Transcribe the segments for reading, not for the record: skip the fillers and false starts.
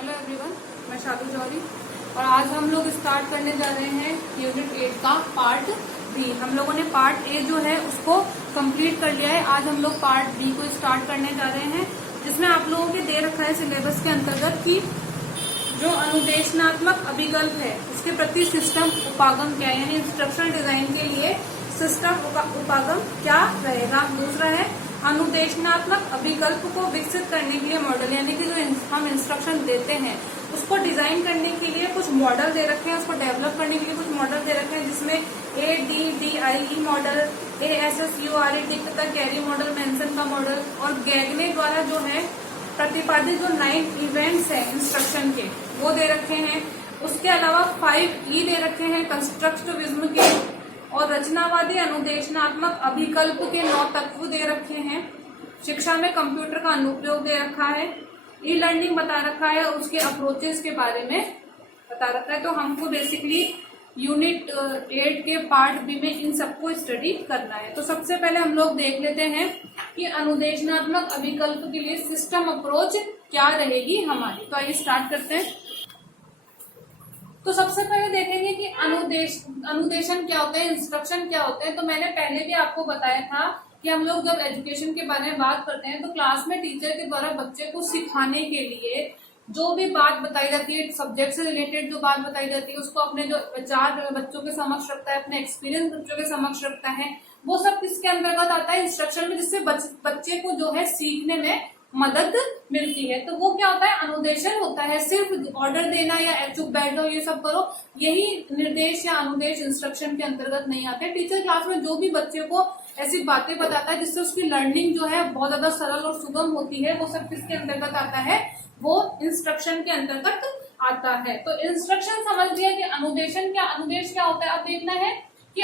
Hello everyone, मैं शादू जौहरी और आज हम लोग स्टार्ट करने जा रहे हैं यूनिट 8 का पार्ट बी। हम लोगों ने पार्ट ए जो है उसको कंप्लीट कर लिया है। आज हम लोग पार्ट बी को स्टार्ट करने जा रहे हैं, जिसमें आप लोगों के दे रखा है सिलेबस के अंतर्गत कि जो अनुदेशनात्मक अभिकल्प है उसके प्रति सिस्टम उपागम क्या है, यानी इंस्ट्रक्शनल डिजाइन के लिए सिस्टम उपागम क्या रहेगा। दूसरा है अनुदेशनात्मक अभिकल्प को विकसित करने के लिए मॉडल, यानी कि जो हम इंस्ट्रक्शन देते हैं उसको डिजाइन करने के लिए कुछ मॉडल दे रखे हैं, उसको डेवलप करने के लिए कुछ मॉडल दे रखे हैं, जिसमें ADDIE मॉडल, ASSURET तथा कैरी मॉडल, मेंसन का मॉडल और गैगने द्वारा जो है प्रतिपादित जो 9 इवेंट्स है इंस्ट्रक्शन के वो दे रखे हैं। उसके अलावा 5E दे रखे हैं कंस्ट्रक्टिविज्म के, और रचनावादी अनुदेशनात्मक अभिकल्प के 9 तत्व दे रखे हैं। शिक्षा में कंप्यूटर का अनुप्रयोग दे रखा है, ई लर्निंग बता रखा है, उसके अप्रोचेस के बारे में बता रखा है। तो हमको बेसिकली यूनिट 8 के पार्ट बी में इन सबको स्टडी करना है। तो सबसे पहले हम लोग देख लेते हैं कि अनुदेशनात्मक अभिकल्प के लिए सिस्टम अप्रोच क्या रहेगी हमारी। तो आइए स्टार्ट करते हैं। तो सबसे पहले देखेंगे कि अनुदेशन क्या होता है, इंस्ट्रक्शन क्या होते हैं। तो मैंने पहले भी आपको बताया था कि हम लोग जब एजुकेशन के बारे में बात करते हैं तो क्लास में टीचर के द्वारा बच्चे को सिखाने के लिए जो भी बात बताई जाती है, सब्जेक्ट से रिलेटेड जो बात बताई जाती है, उसको अपने जो विचार बच्चों के समक्ष रखता है, अपने एक्सपीरियंस बच्चों के समक्ष रखता है, वो सब किसके अंतर्गत आता है, इंस्ट्रक्शन में, जिससे बच्चे को जो है सीखने में मदद मिलती है। तो वो क्या होता है, अनुदेशन होता है। सिर्फ ऑर्डर देना या चुप बैठ जाओ ये सब करो, यही निर्देश या अनुदेश इंस्ट्रक्शन के अंतर्गत नहीं आते। टीचर क्लास में जो भी बच्चे को ऐसी बातें बताता है जिससे उसकी लर्निंग जो है बहुत ज्यादा सरल और सुगम होती है, वो सब किसके अंतर्गत आता है, वो इंस्ट्रक्शन के अंतर्गत आता है। तो इंस्ट्रक्शन समझ लिया कि अनुदेशन क्या, अनुदेश क्या होता है। अब देखना है कि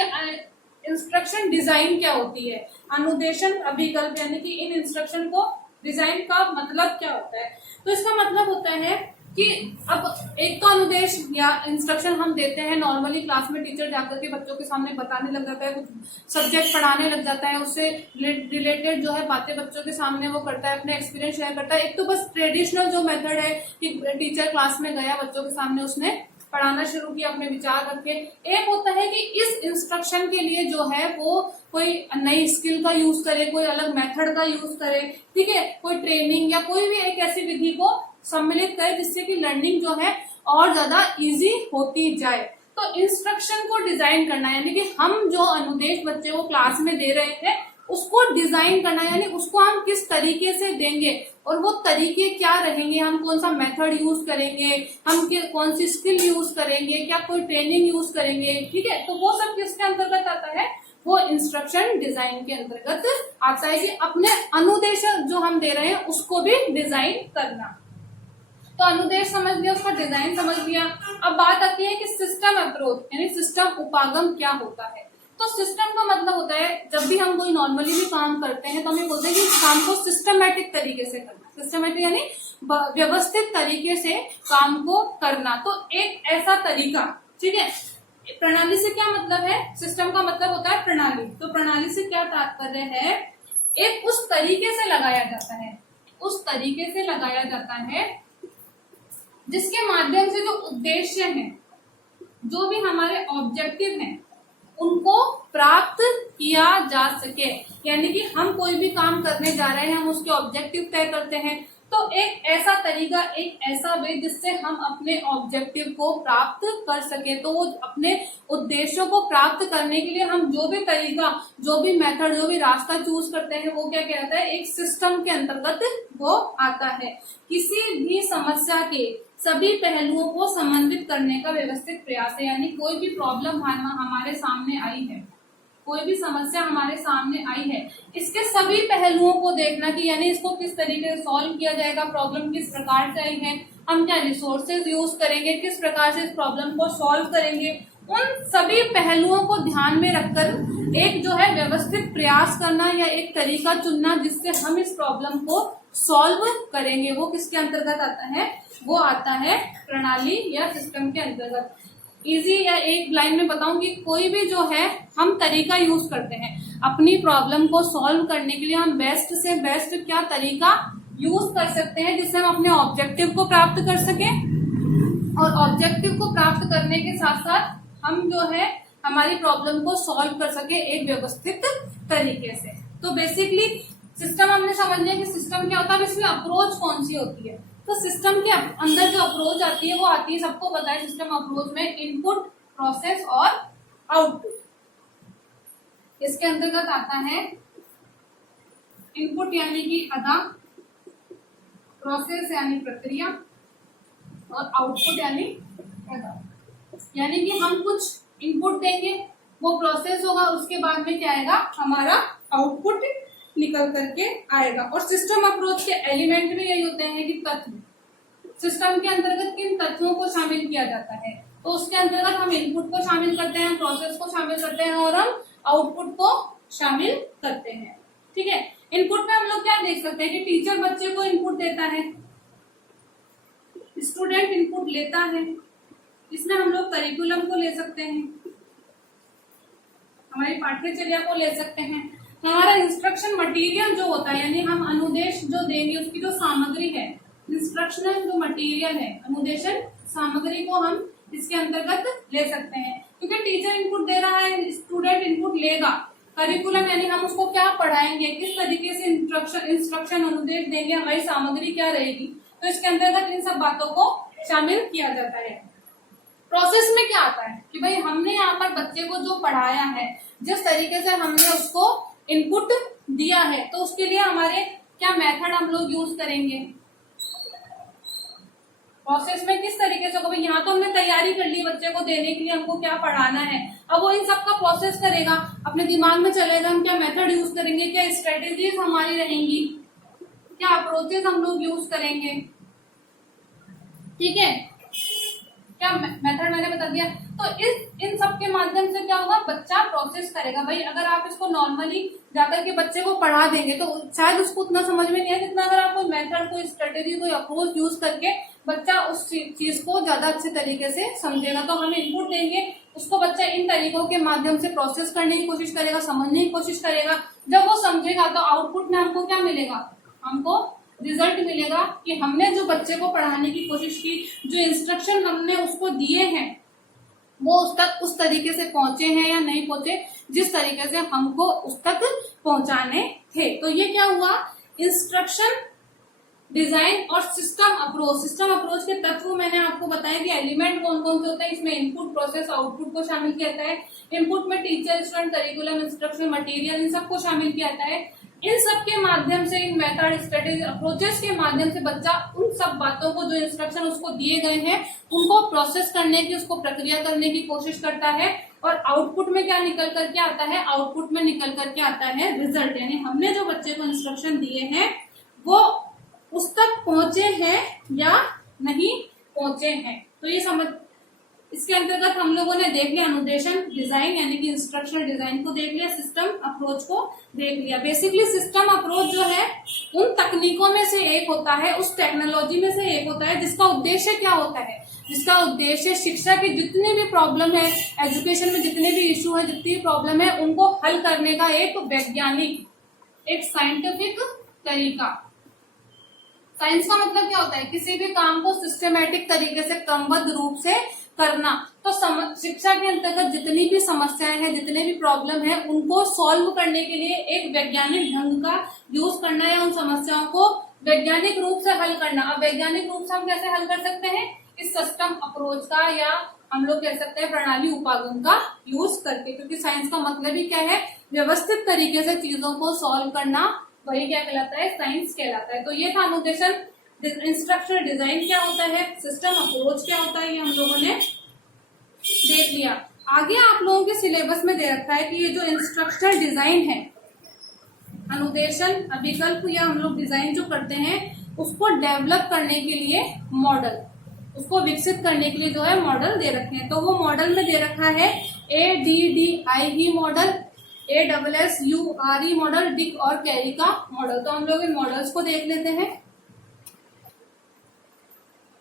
इंस्ट्रक्शन डिजाइन क्या होती है। अनुदेशन अभिकल्प यानी कि इन इंस्ट्रक्शन को डिजाइन का मतलब क्या होता है। तो इसका मतलब होता है कि अब एक तो अनुदेश या इंस्ट्रक्शन हम देते हैं नॉर्मली क्लास में, टीचर जाकर के बच्चों के सामने बताने लग जाता है, कुछ सब्जेक्ट पढ़ाने लग जाता है, उससे रिलेटेड जो है बातें बच्चों के सामने वो करता है, अपने एक्सपीरियंस शेयर करता है। एक तो बस ट्रेडिशनल जो मेथड है कि टीचर क्लास में गया, बच्चों के सामने उसने पढ़ाना शुरू किया, अपने विचार रखे। एक होता है कि इस इंस्ट्रक्शन के लिए जो है वो कोई नई स्किल का यूज करे, कोई अलग मेथड का यूज करे, ठीक है, कोई ट्रेनिंग या कोई भी एक ऐसी विधि को सम्मिलित करे जिससे कि लर्निंग जो है और ज्यादा इजी होती जाए। तो इंस्ट्रक्शन को डिजाइन करना यानी कि हम जो अनुदेश बच्चे को क्लास में दे रहे थे उसको डिजाइन करना, यानी उसको हम किस तरीके से देंगे और वो तरीके क्या रहेंगे, हम कौन सा मेथड यूज करेंगे, हम कौन सी स्किल यूज करेंगे, क्या कोई ट्रेनिंग यूज करेंगे, ठीक है। तो वो सब किसके अंतर्गत आता है, वो इंस्ट्रक्शन डिजाइन के अंतर्गत आता है कि अपने अनुदेश जो हम दे रहे हैं उसको भी डिजाइन करना। तो अनुदेश समझ लिया, उसका डिजाइन समझ लिया। अब बात आती है कि सिस्टम अप्रोच यानी सिस्टम उपागम क्या होता है। तो सिस्टम का मतलब होता है जब भी हम कोई नॉर्मली भी काम करते हैं तो हमें बोलते हैं कि इस काम को सिस्टमेटिक तरीके से करना। सिस्टमेटिक यानी व्यवस्थित तरीके से काम को करना। तो एक ऐसा तरीका, ठीक है। प्रणाली से क्या मतलब है, सिस्टम का मतलब होता है प्रणाली। तो प्रणाली से क्या तात्पर्य है, एक उस तरीके से लगाया जाता है, उस तरीके से लगाया जाता है जिसके माध्यम से जो उद्देश्य हैं, जो भी हमारे ऑब्जेक्टिव हैं, उनको प्राप्त किया जा सके। यानी कि हम कोई भी काम करने जा रहे हैं, हम उसके ऑब्जेक्टिव तय करते हैं, तो एक ऐसा तरीका, एक ऐसा वे जिससे हम अपने ऑब्जेक्टिव को प्राप्त कर सके। तो वो अपने उद्देश्यों को प्राप्त करने के लिए हम जो भी तरीका, जो भी मेथड, जो भी रास्ता चूज करते हैं वो क्या कहलाता है, एक सिस्टम के अंतर्गत वो आता है। किसी भी समस्या के सभी पहलुओं को समन्वित करने का व्यवस्थित प्रयास है। यानी कोई भी प्रॉब्लम हमारे सामने आई है, कोई भी समस्या हमारे सामने आई है, इसके सभी पहलुओं को देखना कि यानी इसको किस तरीके से सॉल्व किया जाएगा, प्रॉब्लम किस प्रकार से आई है, हम क्या रिसोर्सेज यूज करेंगे, किस प्रकार से इस प्रॉब्लम को सॉल्व करेंगे, उन सभी पहलुओं को ध्यान में रखकर एक जो है व्यवस्थित प्रयास करना या एक तरीका चुनना जिससे हम इस प्रॉब्लम को सॉल्व करेंगे, वो किसके अंतर्गत आता है, वो आता है प्रणाली या सिस्टम के अंतर्गत। इजी या एक लाइन में बताऊं कि कोई भी जो है हम तरीका यूज करते हैं अपनी प्रॉब्लम को सॉल्व करने के लिए, हम बेस्ट से बेस्ट क्या तरीका यूज कर सकते हैं जिससे हम अपने ऑब्जेक्टिव को प्राप्त कर सके, और ऑब्जेक्टिव को प्राप्त करने के साथ साथ हम जो है हमारी प्रॉब्लम को सॉल्व कर सके एक व्यवस्थित तरीके से। तो बेसिकली सिस्टम हमने समझ लिया कि सिस्टम क्या होता है, इसमें अप्रोच कौन सी होती है। तो सिस्टम के अंदर जो अप्रोच आती है वो आती है, सबको पता है सिस्टम अप्रोच में इनपुट, प्रोसेस और आउटपुट। इसके अंतर्गत आता है इनपुट यानी कि अदा, प्रोसेस यानी प्रक्रिया, और आउटपुट यानी अदा। यानी कि हम कुछ इनपुट देंगे, वो प्रोसेस होगा, उसके बाद में क्या आएगा, हमारा आउटपुट निकल करके आएगा। और सिस्टम अप्रोच के एलिमेंट भी यही होते हैं कि तत्व, सिस्टम के अंतर्गत किन तत्वों को शामिल किया जाता है। तो उसके अंतर्गत हम इनपुट को शामिल करते हैं, प्रोसेस को शामिल करते हैं और हम आउटपुट को शामिल करते हैं। ठीक है, इनपुट में हम लोग क्या देख सकते हैं कि टीचर बच्चे को इनपुट देता है, स्टूडेंट इनपुट लेता है, इसमें हम लोग करिकुलम को ले सकते हैं, हमारी पाठ्यचर्या को ले सकते हैं, हमारा इंस्ट्रक्शन मटेरियल जो होता है, यानी हम अनुदेश जो देंगे उसकी जो सामग्री है, इंस्ट्रक्शनल जो मटेरियल है, अनुदेशन सामग्री को हम इसके अंतर्गत ले सकते हैं। क्योंकि टीचर इनपुट दे रहा है, स्टूडेंट इनपुट लेगा। करिकुलम यानी हम उसको क्या पढ़ाएंगे, किस तरीके से इंस्ट्रक्शन अनुदेश देंगे, हमारी सामग्री क्या रहेगी, तो इसके अंतर्गत इन सब बातों को शामिल किया जाता है। प्रोसेस में क्या आता है कि भाई हमने यहाँ पर बच्चे को जो पढ़ाया है, जिस तरीके से हमने उसको इनपुट दिया है, तो उसके लिए हमारे क्या मेथड हम लोग यूज करेंगे, प्रोसेस में किस तरीके से। भाई यहाँ तो हमने तैयारी कर ली बच्चे को देने के लिए, हमको क्या पढ़ाना है, अब वो इन सब का प्रोसेस करेगा, अपने दिमाग में चलेगा हम क्या मेथड यूज करेंगे, क्या स्ट्रेटेजीज हमारी रहेंगी, क्या अप्रोचेस हम लोग यूज करेंगे। ठीक है, क्या मेथड मैंने बता दिया। तो इन सब के माध्यम से क्या होगा, बच्चा प्रोसेस करेगा। भाई अगर आप इसको नॉर्मली जाकर के बच्चे को पढ़ा देंगे तो शायद उसको उतना समझ में नहीं आए जितना अगर आप कोई मेथड, कोई स्ट्रेटेजी, कोई अप्रोच यूज करके बच्चा उस चीज को ज्यादा अच्छे तरीके से समझेगा। तो हम इनपुट देंगे, उसको बच्चा इन तरीकों के माध्यम से प्रोसेस करने की कोशिश करेगा, समझने की कोशिश करेगा। जब वो समझेगा तो आउटपुट में हमको क्या मिलेगा, हमको रिजल्ट मिलेगा कि हमने जो बच्चे को पढ़ाने की कोशिश की, जो इंस्ट्रक्शन हमने उसको दिए हैं वो उस तक उस तरीके से पहुंचे हैं या नहीं पहुंचे, जिस तरीके से हमको उस तक पहुंचाने थे। तो ये क्या हुआ, इंस्ट्रक्शन डिजाइन और सिस्टम अप्रोच। सिस्टम अप्रोच के तत्व मैंने आपको बताया कि एलिमेंट कौन कौन से होते हैं। इसमें इनपुट, प्रोसेस, आउटपुट को शामिल किया जाता है। इनपुट में teacher, student, curriculum, instruction material, इन सबको शामिल किया जाता है। इन सब के माध्यम से, इन मेथड, स्ट्रेटेजी, अप्रोचेस के माध्यम से बच्चा उन सब बातों को, जो इंस्ट्रक्शन उसको दिए गए हैं, उनको प्रोसेस करने की, उसको प्रक्रिया करने की कोशिश करता है। और आउटपुट में क्या निकल करके आता है, आउटपुट में निकल करके आता है रिजल्ट। यानी हमने जो बच्चे को इंस्ट्रक्शन दिए हैं वो उस तक पहुंचे हैं या नहीं पहुंचे हैं। तो ये समझ, इसके अंतर्गत हम लोगों ने देख लिया अनुदेशन डिजाइन यानी कि इंस्ट्रक्शनल डिजाइन को देख लिया, सिस्टम अप्रोच को देख लिया। बेसिकली सिस्टम अप्रोच जो है उन तकनीकों में से एक होता है, उस टेक्नोलॉजी में से एक होता है जिसका उद्देश्य क्या होता है, जिसका उद्देश्य शिक्षा की जितनी भी प्रॉब्लम है, एजुकेशन में जितने भी इश्यू है, जितनी भी प्रॉब्लम है, उनको हल करने का एक वैज्ञानिक, एक साइंटिफिक तरीका। साइंस का मतलब क्या होता है, किसी भी काम को सिस्टमेटिक तरीके से, क्रमबद्ध रूप से करना। तो शिक्षा के अंतर्गत जितनी भी समस्याएं हैं, जितने भी प्रॉब्लम है, उनको सॉल्व करने के लिए एक वैज्ञानिक ढंग का यूज करना है, उन समस्याओं को वैज्ञानिक रूप से हल करना। अब वैज्ञानिक रूप से हम कैसे हल कर सकते हैं, इस सिस्टम अप्रोच का, या हम लोग कह सकते हैं प्रणाली उपागम का यूज करके। क्योंकि साइंस का मतलब ही क्या है, व्यवस्थित तरीके से चीजों को सॉल्व करना, वही क्या कहलाता है, साइंस कहलाता है। तो ये था अनुदेशन। इंस्ट्रक्शनल डिजाइन क्या होता है, सिस्टम अप्रोच क्या होता है, ये हम लोगों ने देख लिया। आगे आप लोगों के सिलेबस में दे रखा है कि ये जो इंस्ट्रक्शनल डिजाइन है, अनुदेशन, अभिकल्प या हम लोग डिजाइन जो करते हैं, उसको डेवलप करने के लिए मॉडल, उसको विकसित करने के लिए जो है मॉडल दे रखे हैं। तो वो मॉडल में दे रखा है ADDIE model, ASSURE model, Dick और कैरी का मॉडल। तो हम लोग इन मॉडल्स को देख लेते हैं।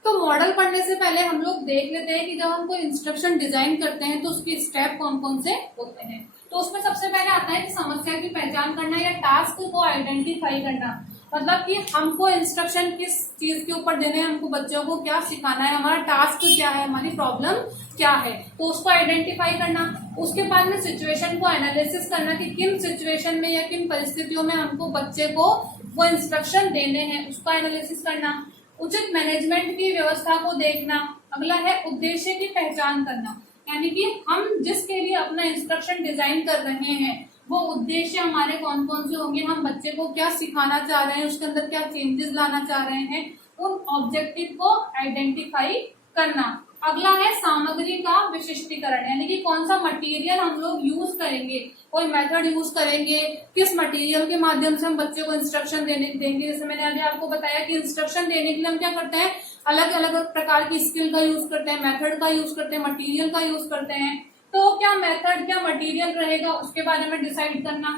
तो मॉडल पढ़ने से पहले हम लोग देख लेते हैं कि जब हम कोई इंस्ट्रक्शन डिजाइन करते हैं तो उसके स्टेप कौन कौन से होते हैं। तो उसमें सबसे पहले आता है कि समस्या की पहचान करना या टास्क को आइडेंटिफाई करना। मतलब कि हमको इंस्ट्रक्शन किस चीज के ऊपर देने हैं, हमको बच्चों को क्या सिखाना है, हमारा टास्क क्या है, हमारी प्रॉब्लम क्या है, तो उसको आइडेंटिफाई करना। उसके बाद में सिचुएशन को एनालिसिस करना कि किन सिचुएशन में या किन परिस्थितियों में हमको बच्चे को वो इंस्ट्रक्शन देने हैं, उसका एनालिसिस करना। उचित मैनेजमेंट की व्यवस्था को देखना। अगला है उद्देश्य की पहचान करना, यानी कि हम जिसके लिए अपना इंस्ट्रक्शन डिजाइन कर रहे हैं वो उद्देश्य हमारे कौन कौन से होंगे, हम बच्चे को क्या सिखाना चाह रहे हैं, उसके अंदर क्या चेंजेस लाना चाह रहे हैं, उन ऑब्जेक्टिव को आइडेंटिफाई करना। अगला है सामग्री का विशिष्टीकरण, यानी कि कौन सा मटेरियल हम लोग यूज करेंगे, कोई मेथड यूज करेंगे, किस मटेरियल के माध्यम से हम बच्चे को इंस्ट्रक्शन देंगे। जैसे मैंने अभी आपको बताया कि इंस्ट्रक्शन देने के लिए हम क्या करते हैं, अलग अलग प्रकार की स्किल का यूज करते हैं, मेथड का यूज करते हैं, मटेरियल का यूज करते हैं। तो क्या मेथड क्या मटेरियल रहेगा उसके बारे में डिसाइड करना।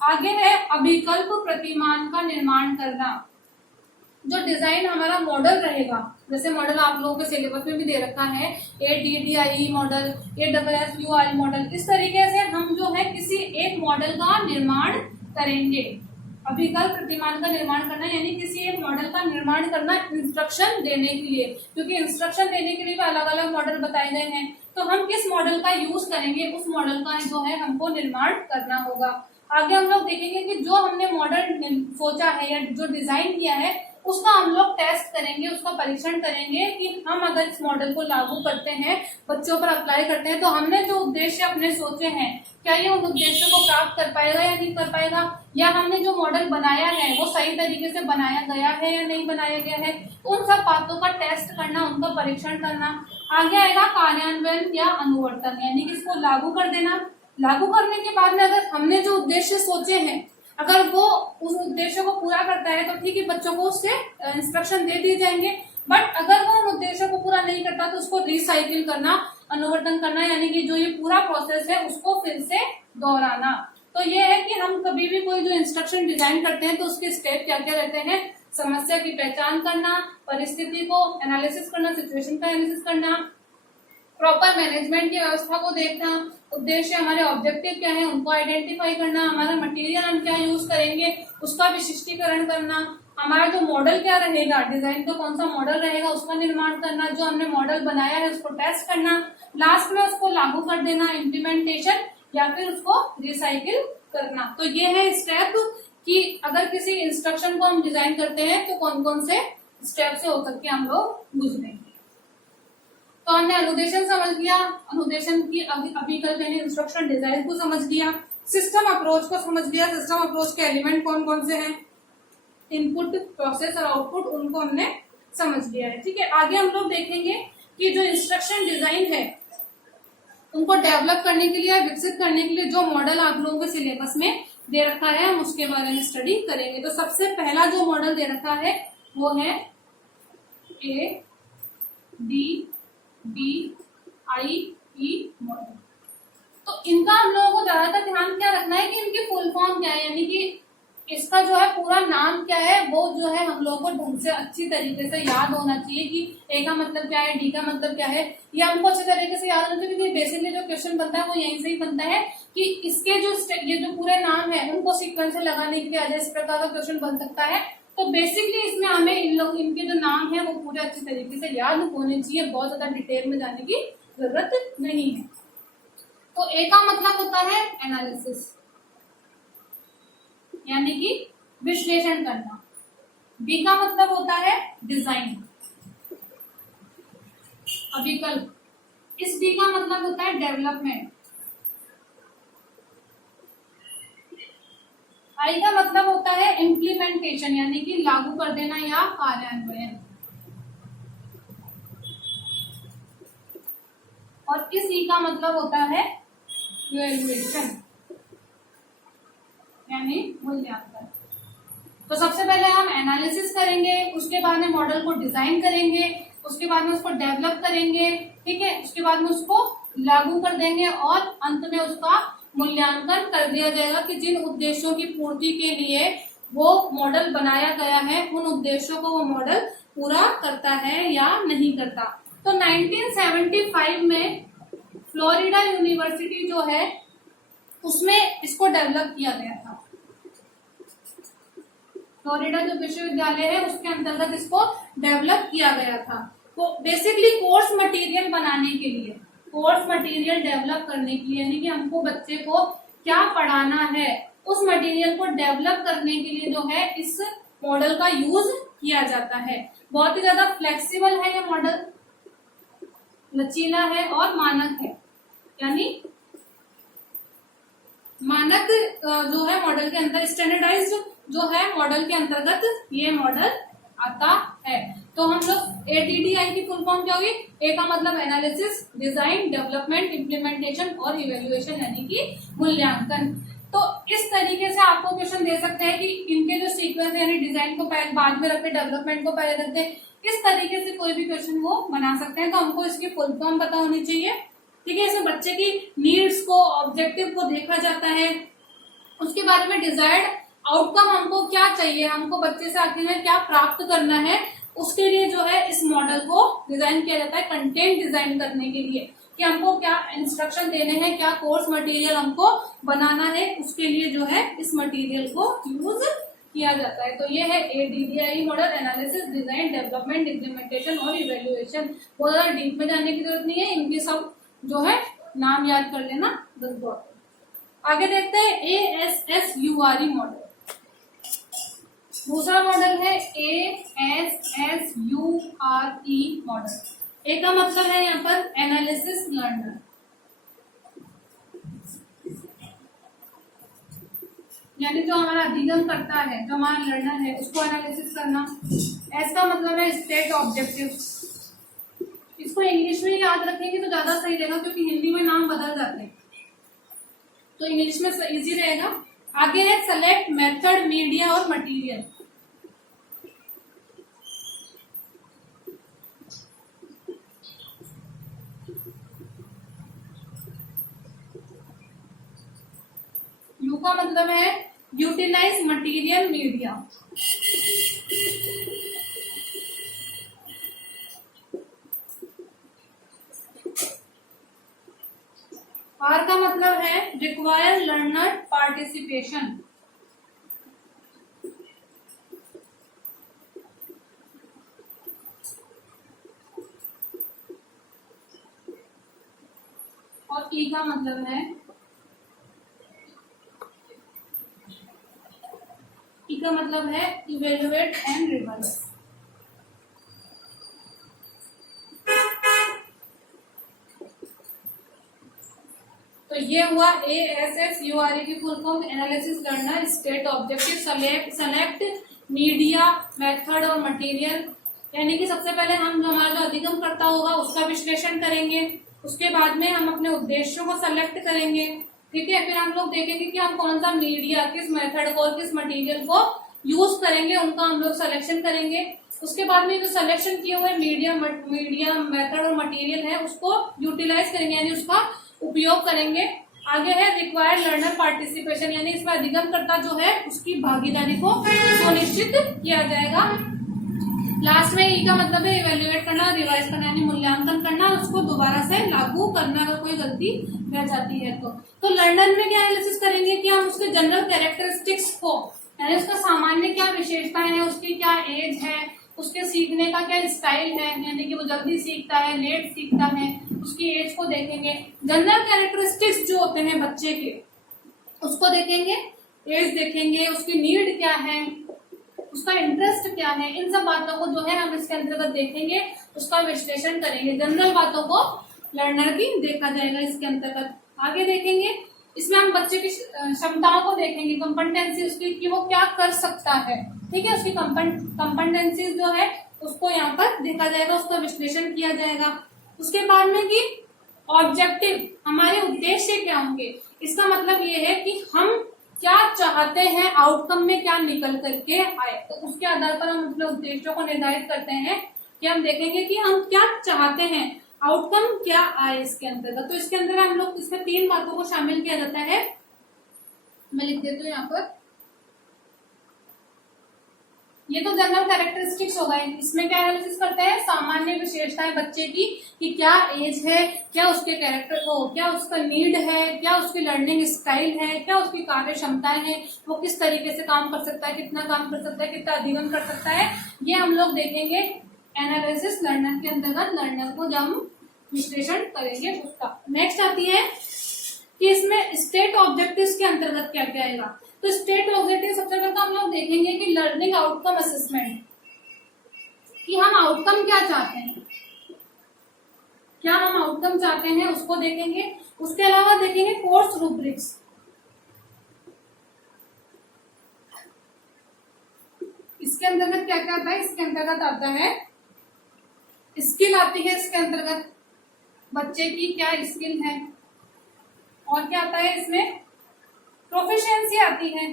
आगे है अभिकल्प प्रतिमान का निर्माण करना। जो डिजाइन हमारा मॉडल रहेगा, जैसे मॉडल आप लोगों के सिलेबस में भी दे रखा है ADDIE मॉडल, ASSUI मॉडल, इस तरीके से हम जो है किसी एक मॉडल का निर्माण करेंगे। अभिकल्प प्रतिमान का निर्माण करना यानी किसी एक मॉडल का निर्माण करना इंस्ट्रक्शन देने के लिए, क्योंकि इंस्ट्रक्शन देने के लिए भी अलग अलग मॉडल बताए गए हैं, तो हम किस मॉडल का यूज करेंगे उस मॉडल का जो है हमको निर्माण करना होगा। आगे हम लोग देखेंगे कि जो हमने मॉडल सोचा है या जो डिजाइन किया है उसका हम लोग टेस्ट करेंगे, उसका परीक्षण करेंगे कि हम अगर इस मॉडल को लागू करते हैं, बच्चों पर अप्लाई करते हैं, तो हमने जो उद्देश्य अपने सोचे हैं क्या ये उन उद्देश्यों को प्राप्त कर पाएगा या नहीं कर पाएगा, या हमने जो मॉडल बनाया है वो सही तरीके से बनाया गया है या नहीं बनाया गया है। उन सब बातों का टेस्ट करना, उनका परीक्षण करना। आगे आएगा कार्यान्वयन या अनुवर्तन, यानी कि इसको लागू कर देना। लागू करने के बाद में अगर हमने जो उद्देश्य सोचे हैं अगर वो उस उद्देश्य को पूरा करता है तो ठीक है, बच्चों को उससे इंस्ट्रक्शन दे दिए जाएंगे। बट अगर वो उन उद्देश्यों को पूरा नहीं करता तो उसको रिसाइकिल करना, अनुवर्तन करना, यानी कि जो ये पूरा प्रोसेस है उसको फिर से दोहराना। तो ये है कि हम कभी भी कोई जो इंस्ट्रक्शन डिजाइन करते हैं तो उसके स्टेप क्या क्या रहते हैं, समस्या की पहचान करना, परिस्थिति को एनालिसिस करना, सिचुएशन का एनालिसिस करना, प्रॉपर मैनेजमेंट की व्यवस्था को देखना, उद्देश्य हमारे ऑब्जेक्टिव क्या है उनको आइडेंटिफाई करना, हमारा मटेरियल हम क्या यूज करेंगे उसका विशिष्टीकरण करना, हमारा जो मॉडल क्या रहेगा, डिजाइन का कौन सा मॉडल रहेगा उसका निर्माण करना, जो हमने मॉडल बनाया है उसको टेस्ट करना, लास्ट में उसको लागू कर देना, इम्प्लीमेंटेशन, या फिर उसको रिसाइकिल करना। तो ये है स्टेप कि अगर किसी इंस्ट्रक्शन को हम डिजाइन करते हैं तो कौन कौन से स्टेप से होकर के हम लोग गुजरेंगे। तो हमने अनुदेशन समझ लिया, अनुदेशन की अभिकल्प यानी इंस्ट्रक्शन डिजाइन को समझ लिया, सिस्टम अप्रोच को समझ लिया, सिस्टम अप्रोच के एलिमेंट कौन कौन से हैं, इनपुट, प्रोसेस और आउटपुट, उनको हमने समझ लिया है। ठीक है, आगे हम लोग देखेंगे कि जो इंस्ट्रक्शन डिजाइन है उनको डेवलप करने के लिए, विकसित करने के लिए जो मॉडल आप लोगों के सिलेबस में दे रखा है हम उसके बारे में स्टडी करेंगे। तो सबसे पहला जो मॉडल दे रखा है वो है ADDIE मॉडल। तो इनका हम लोगों को ज्यादातर ध्यान क्या रखना है कि इनकी फुल फॉर्म क्या है, यानी कि इसका जो है पूरा नाम क्या है वो जो है हम लोगों को ढंग से अच्छी तरीके से याद होना चाहिए कि ए का मतलब क्या है, डी का मतलब क्या है, ये हमको अच्छे तरीके से याद होना चाहिए, क्योंकि बेसिकली जो क्वेश्चन बनता है वो यहीं से ही बनता है कि इसके जो ये जो पूरे नाम है उनको सीक्वेंस से लगाने के लिए आज इस प्रकार का क्वेश्चन बन सकता है। तो बेसिकली इसमें हमें इनके जो नाम है वो पूरे अच्छी तरीके से याद होने चाहिए, बहुत ज्यादा डिटेल में जाने की जरूरत नहीं है। तो ए का मतलब होता है एनालिसिस, यानी कि विश्लेषण करना। बी का मतलब होता है डिजाइन, अभिकल्प। इस डी का मतलब होता है डेवलपमेंट। आई का मतलब होता है इम्प्लीमेंटेशन, यानी कि लागू कर देना या कार्यान्वयन। और इस ई का मतलब होता है इवैल्यूएशन, यानी मूल्यांकन। तो सबसे पहले हम एनालिसिस करेंगे, उसके बाद में मॉडल को डिजाइन करेंगे, उसके बाद में उसको डेवलप करेंगे, ठीक है, उसके बाद में उसको लागू कर देंगे और अंत में उसका मूल्यांकन कर दिया जाएगा कि जिन उद्देश्यों की पूर्ति के लिए वो मॉडल बनाया गया है उन उद्देश्यों को वो मॉडल पूरा करता है या नहीं करता। तो 1975 में फ्लोरिडा यूनिवर्सिटी जो है उसमें इसको डेवलप किया गया था। फ्लोरिडा जो विश्वविद्यालय है उसके अंतर्गत इसको डेवलप किया गया था। तो बेसिकली कोर्स मटेरियल बनाने के लिए, कोर्स मटेरियल डेवलप करने के लिए, यानी कि हमको बच्चे को क्या पढ़ाना है उस मटेरियल को डेवलप करने के लिए जो है इस मॉडल का यूज किया जाता है। बहुत ही ज्यादा फ्लेक्सिबल है ये मॉडल, लचीला है और मानक है, यानी मानक जो है मॉडल के अंदर स्टैंडर्डाइज्ड जो है मॉडल के अंतर्गत ये मॉडल आता है। तो हम लोग ADDI की फुल फॉर्म क्या होगी? ए का मतलब एनालिसिस, डिजाइन, डेवलपमेंट, इम्प्लीमेंटेशन और इवेल्युएशन, यानी कि मूल्यांकन। तो इस तरीके से आपको क्वेश्चन दे सकते हैं कि इनके जो सीक्वेंस है, यानी डिजाइन को पहले बाद में रखते, डेवलपमेंट को पहले रखते, इस तरीके से कोई भी क्वेश्चन वो बना सकते हैं। तो हमको इसकी फुल फॉर्म पता होनी चाहिए, ठीक है। इसमें बच्चे की नीड्स को, ऑब्जेक्टिव को देखा जाता है, उसके बारे में डिजायर्ड आउटकम हमको क्या चाहिए, हमको बच्चे से आखिर में क्या प्राप्त करना है, उसके लिए जो है इस मॉडल को डिजाइन किया जाता है। कंटेंट डिजाइन करने के लिए कि हमको क्या इंस्ट्रक्शन देने हैं, क्या कोर्स मटेरियल हमको बनाना है, उसके लिए जो है इस मटेरियल को यूज किया जाता है। तो ये है ADDI model, analysis, design, development, implementation और इवेल्युएशन। बहुत ज्यादा डीप में जाने की जरूरत नहीं है, इनके सब जो है नाम याद कर लेना बस बहुत। आगे देखते हैं ASSURE मॉडल। दूसरा मॉडल है ASSURE मॉडल। ए का मतलब है यहाँ पर एनालिसिस लर्नर, यानी जो हमारा अध्ययन करता है, जो हमारा लर्नर है, उसको एनालिसिस करना। एस का मतलब है स्टेट ऑब्जेक्टिव। इसको इंग्लिश में याद रखेंगे तो ज्यादा सही रहेगा, क्योंकि हिंदी में नाम बदल जाते हैं, तो इंग्लिश में इजी रहेगा। आगे है सेलेक्ट, मेथड, मीडिया और मटेरियल। यू का मतलब है यूटिलाइज, मटेरियल, मीडिया। आर का मतलब है रिक्वायर लर्नर पार्टिसिपेशन। और ई का मतलब है इवेल्युएट एंड रिवाइज। तो ये हुआ ASSURE की full form, analysis, learner, state objective, select, media, method और मटेरियल। यानी कि सबसे पहले हम जो हमारा जो अध्ययन करता होगा उसका विश्लेषण करेंगे, उसके बाद में हम अपने उद्देश्यों को सेलेक्ट करेंगे, ठीक है। फिर हम लोग देखेंगे कि हम कौन सा मीडिया, किस मेथड को और किस मटेरियल को यूज करेंगे, उनका हम लोग सिलेक्शन करेंगे। उसके बाद में जो सिलेक्शन किए हुए मीडिया, मेथड और मटेरियल है उसको यूटिलाइज करेंगे, यानी उसका उपयोग करेंगे। आगे है रिक्वायर्ड लर्नर पार्टिसिपेशन, यानी इसमें अधिगमकर्ता जो है उसकी भागीदारी को सुनिश्चित किया जाएगा। लास्ट में ई का मतलब है इवेल्युएट करना, रिवाइज करना, यानी मूल्यांकन करना, उसको दोबारा से लागू करना अगर कोई गलती रह जाती है तो लर्नर में क्या एनालिसिस करेंगे कि हम उसके जनरल कैरेक्टरिस्टिक्स को, यानी उसका सामान्य क्या विशेषताएं हैं, उसकी क्या एज है, उसके सीखने का क्या स्टाइल है, यानी कि वो जल्दी सीखता है, लेट सीखता है, उसकी एज को देखेंगे। जनरल कैरेक्टरिस्टिक्स जो होते हैं बच्चे के उसको देखेंगे, एज देखेंगे, उसकी नीड क्या है, उसका इंटरेस्ट क्या है, इन सब बातों को जो है हम इसके अंतर्गत देखेंगे, उसका विश्लेषण करेंगे। जनरल बातों को लर्नर की देखा जाएगा इसके अंतर्गत। आगे देखेंगे इसमें हम बच्चे की क्षमताओं को देखेंगे, कंपटेंसी उसकी कि वो क्या कर सकता है, ठीक है। उसकी कंपटेंसी जो है उसको यहाँ पर देखा जाएगा, उसका विश्लेषण किया जाएगा। उसके बाद में कि ऑब्जेक्टिव, हमारे उद्देश्य क्या होंगे। इसका मतलब ये है कि हम क्या चाहते हैं, आउटकम में क्या निकल करके आए, तो उसके आधार पर हम अपने उद्देश्यों को निर्धारित करते हैं कि हम देखेंगे कि हम क्या चाहते हैं, आउटकम क्या आए इसके अंतर्गत। तो इसके अंदर हम लोग इसमें 3 बातों को शामिल किया जाता है। मैं लिख देती हूँ यहाँ पर, ये तो जनरल कैरेक्टरिस्टिक्स हो गए। इसमें क्या एनालिसिस करते हैं, सामान्य विशेषताएं बच्चे की, कि क्या एज है, क्या उसके कैरेक्टर को, क्या उसका नीड है, क्या उसकी लर्निंग स्टाइल है, क्या उसकी कार्य क्षमताएं हैं, वो किस तरीके से काम कर सकता है, कितना काम कर सकता है, कितना अध्ययन कर सकता है, ये हम लोग देखेंगे एनालिसिस लर्नर के अंतर्गत। लर्नर को जब हम विश्लेषण करेंगे उसका। नेक्स्ट आती है कि इसमें स्टेट ऑब्जेक्टिव्स के अंतर्गत क्या क्या आएगा। तो स्टेट ऑब्जेक्टिव सबसे पहले हम लोग देखेंगे कि लर्निंग आउटकम असेसमेंट, कि हम आउटकम क्या चाहते हैं, क्या हम आउटकम चाहते हैं उसको देखेंगे। उसके अलावा देखेंगे कोर्स रूब्रिक्स, इसके अंतर्गत क्या क्या आता है, इसके अंतर्गत आता है स्किल आती है, इसके अंतर्गत बच्चे की क्या स्किल है, और क्या आता है इसमें प्रोफिशिएंसी आती है,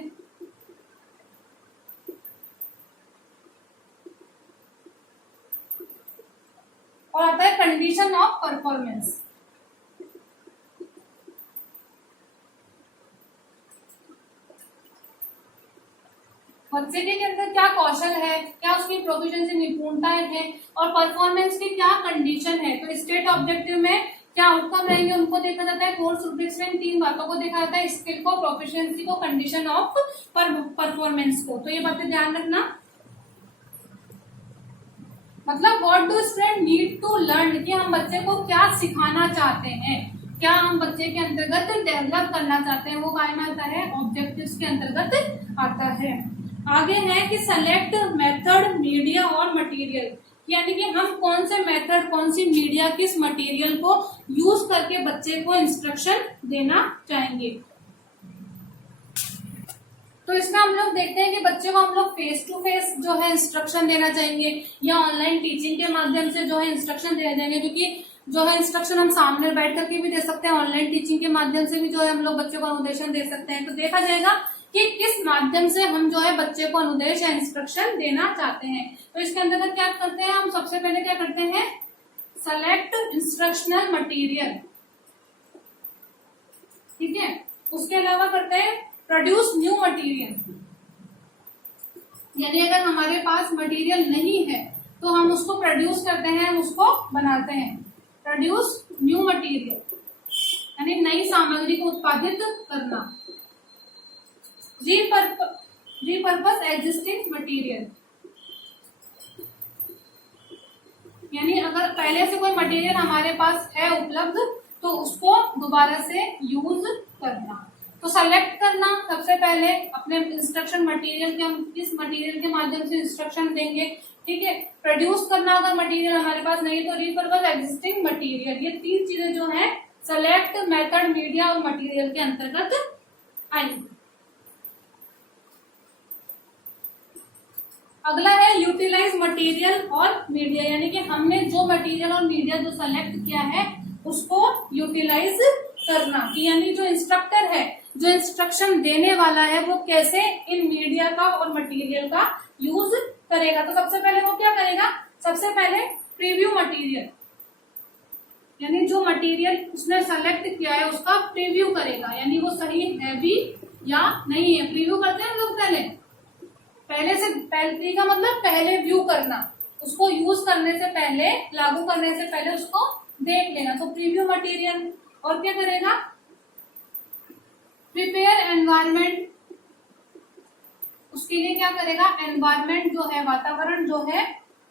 और आता है कंडीशन ऑफ परफॉर्मेंस। बच्चे के अंदर क्या कौशल है, क्या उसकी प्रोफिशिएंसी निपुणताएं है, और परफॉर्मेंस की क्या कंडीशन है। तो स्टेट ऑब्जेक्टिव में क्या आउटकम रहेंगे उनको देखा जाता है। कोर्स रूब्रिक्स में इन 3 बातों को देखा जाता है, स्किल को, प्रोफिशिएंसी को, कंडीशन ऑफ परफॉर्मेंस को। तो ये बातें ध्यान रखना। मतलब what do student need to learn, कि हम बच्चे को क्या सिखाना चाहते हैं, क्या हम बच्चे के अंतर्गत डेवलप करना चाहते हैं, वो काय में आता है, ऑब्जेक्टिव्स के अंतर्गत आता है। आगे है कि सेलेक्ट मेथड, मीडिया और मटेरियल, यानी कि हम कौन से मेथड, कौन सी मीडिया, किस मटेरियल को यूज करके बच्चे को इंस्ट्रक्शन देना चाहेंगे। तो इसमें हम लोग देखते हैं कि बच्चे को हम लोग फेस टू फेस जो है इंस्ट्रक्शन देना चाहेंगे, या ऑनलाइन टीचिंग के माध्यम से जो है इंस्ट्रक्शन दे देंगे, क्योंकि जो है इंस्ट्रक्शन हम सामने बैठ करके भी दे सकते हैं, ऑनलाइन टीचिंग के माध्यम से भी जो है हम लोग बच्चों को अनुदेशन दे सकते हैं। तो देखा जाएगा कि किस माध्यम से हम जो है बच्चे को अनुदेश या इंस्ट्रक्शन देना चाहते हैं। तो इसके अंतर्गत क्या करते हैं हम, सबसे पहले क्या करते हैं, सेलेक्ट इंस्ट्रक्शनल मटेरियल, ठीक है। उसके अलावा करते हैं प्रोड्यूस न्यू मटेरियल, यानी अगर हमारे पास मटेरियल नहीं है तो हम उसको प्रोड्यूस करते हैं, उसको बनाते हैं। प्रोड्यूस न्यू मटेरियल यानी नई सामग्री को उत्पादित करना। रीपर्पस एग्जिस्टिंग मटेरियल, यानी अगर पहले से कोई मटेरियल हमारे पास है उपलब्ध तो उसको दोबारा से यूज करना। तो सेलेक्ट करना सबसे पहले अपने इंस्ट्रक्शन मटेरियल के, हम किस मटेरियल के माध्यम से इंस्ट्रक्शन देंगे, ठीक है। प्रोड्यूस करना, अगर मटेरियल हमारे पास नहीं तो रीपर्पस एग्जिस्टिंग मटेरियल। ये 3 चीजें जो है सेलेक्ट, मेथड, मीडिया और मटेरियल के अंतर्गत आएंगी। अगला है यूटिलाइज मटेरियल और मीडिया, यानी कि हमने जो मटेरियल और मीडिया जो सेलेक्ट किया है उसको यूटिलाइज करना, कि यानी जो इंस्ट्रक्टर है, जो इंस्ट्रक्शन देने वाला है, वो कैसे इन मीडिया का और मटेरियल का यूज करेगा। तो सबसे पहले वो क्या करेगा, सबसे पहले प्रीव्यू मटेरियल, यानी जो मटेरियल उसने सेलेक्ट किया है उसका प्रीव्यू करेगा, यानी वो सही है भी या नहीं है। प्रीव्यू करते हैं लोग पहले से, पहले का मतलब पहले व्यू करना, उसको यूज करने से पहले, लागू करने से पहले उसको देख लेना। तो प्रीव्यू मटेरियल। और क्या करेगा, प्रिपेयर एनवायरमेंट, उसके लिए क्या करेगा, एनवायरमेंट जो है, वातावरण जो है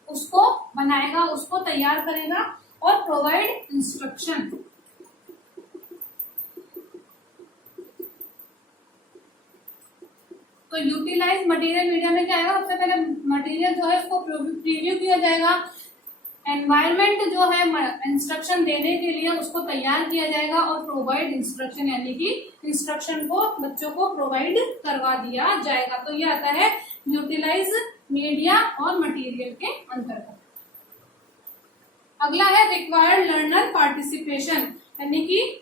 उसको बनाएगा, उसको तैयार करेगा। और प्रोवाइड इंस्ट्रक्शन, तो यूटिलाइज मटेरियल मीडिया में क्या आएगा, सबसे पहले मटेरियल जो है उसको प्रीव्यू किया जाएगा, एनवायरमेंट जो है इंस्ट्रक्शन देने के लिए उसको तैयार किया जाएगा, और प्रोवाइड इंस्ट्रक्शन यानी कि इंस्ट्रक्शन को बच्चों को प्रोवाइड करवा दिया जाएगा। तो ये आता है यूटिलाइज मीडिया और मटेरियल के अंतर्गत। अगला है रिक्वायर्ड लर्नर पार्टिसिपेशन, यानी कि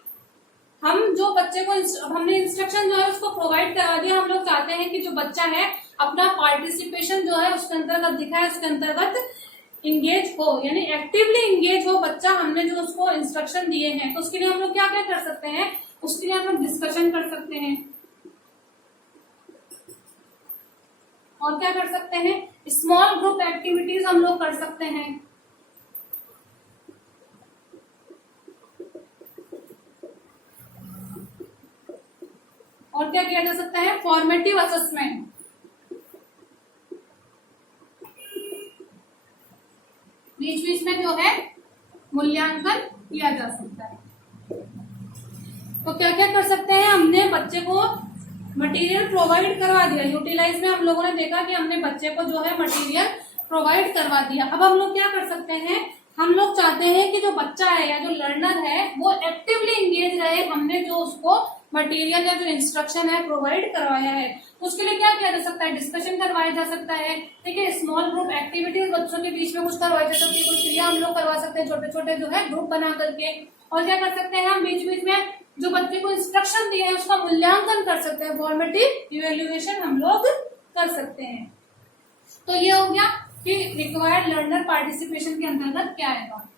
हम जो बच्चे को, हमने इंस्ट्रक्शन जो है उसको प्रोवाइड करा दिया, हम लोग चाहते हैं कि जो बच्चा है अपना पार्टिसिपेशन जो है उसके अंतर्गत दिखाए, उसके अंतर्गत इंगेज हो, यानी एक्टिवली इंगेज हो बच्चा, हमने जो उसको इंस्ट्रक्शन दिए हैं। तो उसके लिए हम लोग क्या क्या कर सकते हैं, उसके लिए हम लोग डिस्कशन कर सकते हैं, और क्या कर सकते हैं, स्मॉल ग्रुप एक्टिविटीज हम लोग कर सकते हैं। और क्या किया जा सकता है, फॉर्मेटिव असेसमेंट। बीच बीच में जो है मूल्यांकन किया जा सकता है। तो क्या क्या कर सकते हैं, हमने बच्चे को मटेरियल प्रोवाइड करवा दिया, यूटिलाइज में हम लोगों ने देखा कि हमने बच्चे को जो है मटेरियल प्रोवाइड करवा दिया। अब हम लोग क्या कर सकते हैं, हम लोग चाहते हैं कि जो बच्चा है या जो लर्नर है वो एक्टिवली इंगेज रहे, हमने जो उसको मटेरियल या जो इंस्ट्रक्शन है प्रोवाइड करवाया है। तो उसके लिए क्या किया जा सकता है, डिस्कशन करवाया जा सकता है, ठीक है, स्मॉल ग्रुप एक्टिविटीज बच्चों के बीच में कुछ करवाई जा सकती है, कुछ क्रिया हम लोग करवा सकते हैं छोटे छोटे जो है ग्रुप बना करके। और क्या कर सकते हैं, हम बीच बीच में जो बच्चे को इंस्ट्रक्शन दिए हैं उसका मूल्यांकन कर सकते हैं, फॉर्मेटिव इवेल्युएशन हम लोग कर सकते हैं। तो ये हो गया कि रिक्वायर्ड लर्नर पार्टिसिपेशन के अंतर्गत क्या आएगा।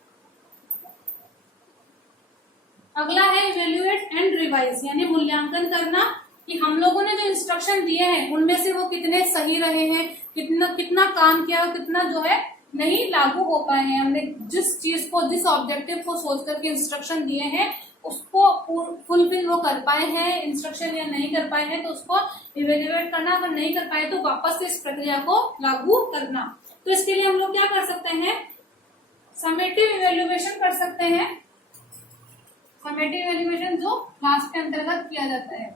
अगला है इवेल्युएट एंड रिवाइज, यानी मूल्यांकन करना कि हम लोगों ने जो इंस्ट्रक्शन दिए हैं उनमें से वो कितने सही रहे हैं, कितना काम किया और कितना जो है नहीं लागू हो पाए हैं। हमने जिस चीज को, जिस ऑब्जेक्टिव को सोच करके इंस्ट्रक्शन दिए हैं उसको फुलफिल वो कर पाए हैं इंस्ट्रक्शन या नहीं कर पाए हैं, तो उसको इवेल्युएट करना। अगर नहीं कर पाए तो वापस से इस प्रक्रिया को लागू करना। तो इसके लिए हम लोग क्या कर सकते हैं, समेटिव इवेल्युएशन कर सकते हैं। समेटिव इवेल्युएशन जो क्लास के अंतर्गत किया जाता है।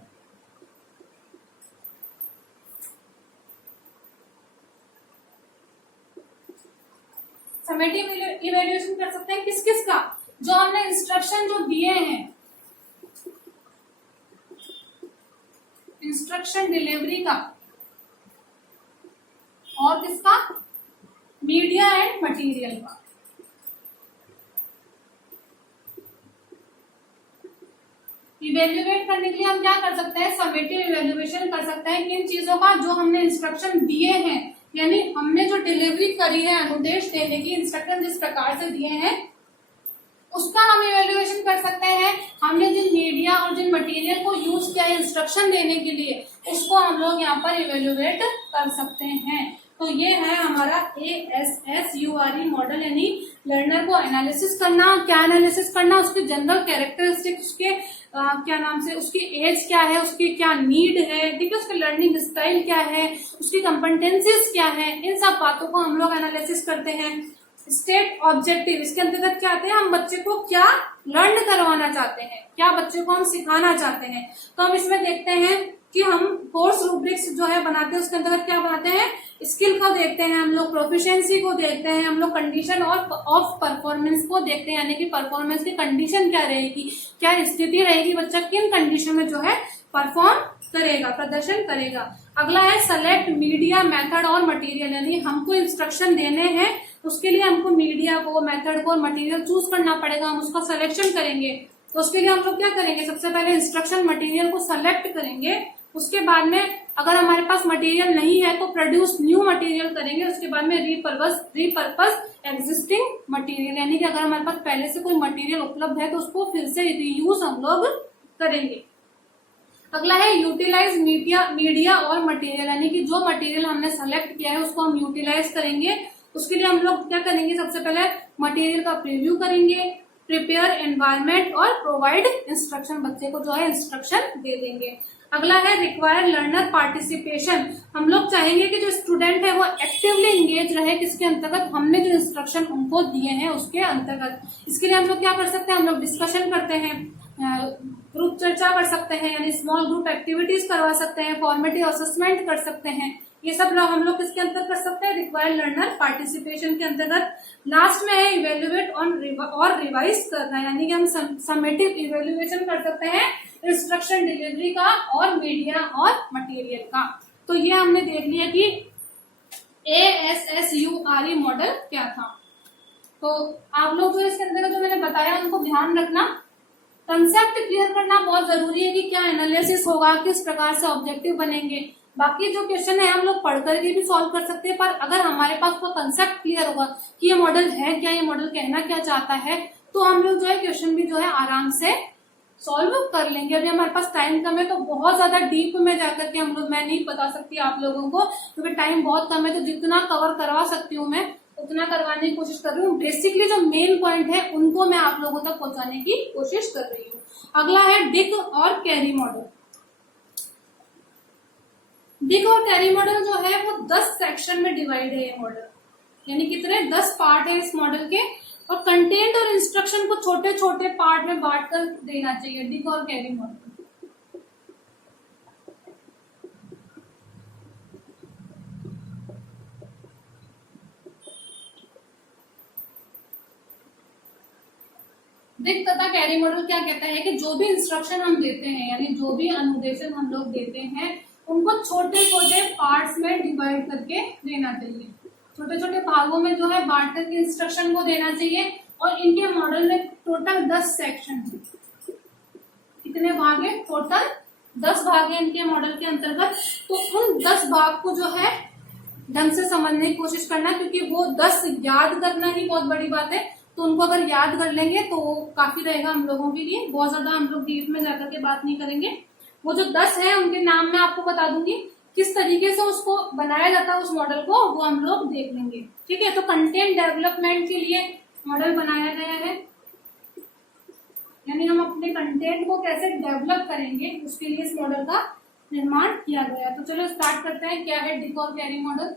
समेटिव इवेल्युएशन कर सकते हैं किस किस का, जो हमने इंस्ट्रक्शन जो दिए हैं, इंस्ट्रक्शन डिलीवरी का, और किसका, मीडिया एंड मटेरियल का। इवेल्युएट करने के लिए हम क्या कर सकते हैं, समेटिव इवेल्युएशन कर सकते हैं किन चीजों का, जो हमने इंस्ट्रक्शन दिए हैं, यानी हमने जो डिलीवरी करी है, अनुदेश देने की इंस्ट्रक्शन जिस प्रकार से दिए हैं उसका हम इवेल्युएशन कर सकते हैं। हमने जिन मीडिया और जिन मटेरियल को यूज किया है इंस्ट्रक्शन देने के लिए उसको हम लोग यहाँ पर इवेल्युएट कर सकते हैं। तो ये है हमारा ASSURE मॉडल, यानी लर्नर को एनालिसिस करना। क्या एनालिसिस करना, उसके जनरल कैरेक्टरिस्टिक्स, उसके क्या नाम से, उसकी एज क्या है, उसकी क्या नीड है, ठीक है, उसकी लर्निंग स्टाइल क्या है, उसकी कॉम्पिटेंसीज क्या है, इन सब बातों को हम लोग एनालिसिस करते हैं। स्टेट ऑब्जेक्टिव, इसके अंतर्गत क्या आते हैं, हम बच्चे को क्या लर्न करवाना चाहते हैं, क्या बच्चे को हम सिखाना चाहते हैं। तो हम इसमें देखते हैं कि हम कोर्स रूब्रिक्स जो है बनाते हैं, उसके अंतर्गत क्या बनाते हैं, स्किल को देखते हैं हम लोग, प्रोफिशिएंसी को देखते हैं हम लोग, कंडीशन और ऑफ परफॉर्मेंस को देखते हैं, यानी कि परफॉर्मेंस की कंडीशन क्या रहेगी, क्या स्थिति रहेगी, बच्चा किन कंडीशन में जो है परफॉर्म करेगा, प्रदर्शन करेगा। अगला है सेलेक्ट मीडिया, मेथड और मटेरियल, यानी हमको इंस्ट्रक्शन देने हैं, उसके लिए हमको मीडिया को, मेथड को और मटेरियल चूज करना पड़ेगा, हम उसका सिलेक्शन करेंगे। तो उसके लिए हम लोग क्या करेंगे, सबसे पहले इंस्ट्रक्शन मटेरियल को सेलेक्ट करेंगे, उसके बाद में अगर हमारे पास मटेरियल नहीं है तो प्रोड्यूस न्यू मटेरियल करेंगे, उसके बाद में रीपर्पस एग्जिस्टिंग मटेरियल, यानी कि अगर हमारे पास पहले से कोई मटेरियल उपलब्ध है तो उसको फिर से रीयूज हम लोग करेंगे। अगला है यूटिलाइज मीडिया और मटेरियल, यानी कि जो मटेरियल हमने सेलेक्ट किया है उसको हम यूटिलाइज करेंगे। उसके लिए हम लोग क्या करेंगे, सबसे पहले मटेरियल का प्रीव्यू करेंगे, प्रिपेयर एनवायरनमेंट और प्रोवाइड इंस्ट्रक्शन, बच्चे को जो है इंस्ट्रक्शन दे देंगे। अगला है रिक्वायर्ड लर्नर पार्टिसिपेशन, हम लोग चाहेंगे कि जो स्टूडेंट है वो एक्टिवली इंगेज रहे, किसके अंतर्गत, हमने जो इंस्ट्रक्शन उनको दिए हैं उसके अंतर्गत। इसके लिए हम लोग क्या कर सकते हैं, हम लोग डिस्कशन करते हैं, ग्रुप चर्चा कर सकते हैं, यानी स्मॉल ग्रुप एक्टिविटीज करवा सकते हैं, फॉर्मेटिव असेसमेंट कर सकते हैं, ये सब लोग हम लोग किसके अंतर्गत कर सकते हैं, रिक्वायर्ड लर्नर पार्टिसिपेशन के अंतर्गत। लास्ट में है इवेल्युएट और रिवाइज करना, यानी कि हम समेटिव इवेल्युएशन कर सकते हैं इंस्ट्रक्शन डिलीवरी का और मीडिया और मटेरियल का। तो ये हमने देख लिया कि ASSURE मॉडल क्या था। तो आप लोग जो इसके अंतर्गत जो मैंने बताया उनको ध्यान रखना, कंसेप्ट क्लियर करना बहुत जरूरी है कि क्या एनालिसिस होगा, किस प्रकार से ऑब्जेक्टिव बनेंगे। बाकी जो क्वेश्चन है हम लोग पढ़ करके भी सॉल्व कर सकते हैं, पर अगर हमारे पास कोई कंसेप्ट क्लियर होगा कि ये मॉडल है क्या, ये मॉडल कहना क्या चाहता है, तो हम लोग जो है क्वेश्चन भी जो है आराम से सॉल्व कर लेंगे। अभी हमारे पास टाइम कम है तो बहुत ज्यादा डीप में जाकर के हम लोग, मैं नहीं बता सकती आप लोगों को क्योंकि टाइम बहुत कम है, तो जितना कवर करवा सकती हूँ मैं उतना करवाने की कोशिश कर रही हूँ। बेसिकली जो मेन पॉइंट है उनको मैं आप लोगों तक पहुंचाने की कोशिश कर रही हूँ। अगला है डिक और कैरी मॉडल। डिक और कैरी मॉडल जो है वो 10 सेक्शन में डिवाइड है ये मॉडल, यानी कितने 10 पार्ट है इस मॉडल के, और कंटेंट और इंस्ट्रक्शन को छोटे छोटे पार्ट में बांट कर देना चाहिए डिक और कैरी मॉडल। डिक तथा कैरी मॉडल क्या कहता है कि जो भी इंस्ट्रक्शन हम देते हैं, यानी जो भी अनुदेशन हम लोग देते हैं, उनको छोटे छोटे पार्ट्स में डिवाइड करके देना चाहिए। छोटे छोटे भागों में जो है बांट करके इंस्ट्रक्शन को देना चाहिए। और इनके मॉडल में टोटल 10 सेक्शन है। कितने भाग है? टोटल 10 भाग है इनके मॉडल के अंतर्गत। तो उन 10 भाग को जो है ढंग से समझने की कोशिश करना, क्योंकि वो 10 याद करना ही बहुत बड़ी बात है। तो उनको अगर याद कर लेंगे तो काफी रहेगा हम लोगों के लिए। बहुत ज्यादा हम लोग डीप में जाकर के बात नहीं करेंगे। वो जो 10 है उनके नाम मैं आपको बता दूंगी, किस तरीके से उसको बनाया जाता है उस मॉडल को, वो हम लोग देख लेंगे। ठीक है, तो कंटेंट डेवलपमेंट के लिए मॉडल बनाया गया है, यानी हम अपने कंटेंट को कैसे डेवलप करेंगे उसके लिए इस मॉडल का निर्माण किया गया। तो चलो स्टार्ट करते हैं। क्या है डिक और कैरी मॉडल?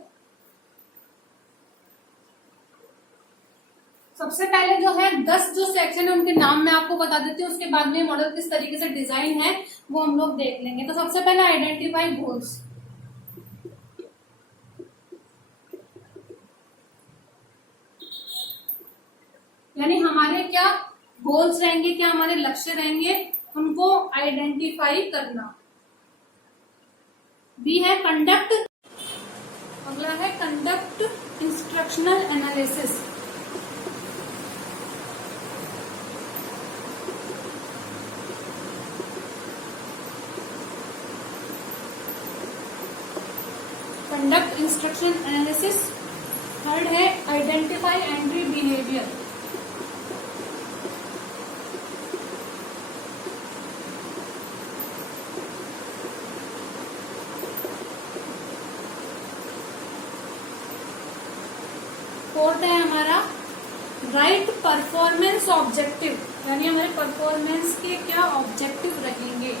सबसे पहले जो है 10 जो सेक्शन है उनके नाम मैं आपको बता देती हूँ, उसके बाद में मॉडल किस तरीके से डिजाइन है वो हम लोग देख लेंगे। तो सबसे पहले आइडेंटिफाई गोल्स, यानी हमारे क्या गोल्स रहेंगे, क्या हमारे लक्ष्य रहेंगे, उनको आइडेंटिफाई करना। बी है कंडक्ट, अगला है conduct instructional analysis. Conduct instruction analysis. Third है आइडेंटिफाई एंट्री बिहेवियर। फोर्थ है हमारा राइट परफॉर्मेंस ऑब्जेक्टिव, यानी हमारे परफॉर्मेंस के क्या ऑब्जेक्टिव रहेंगे।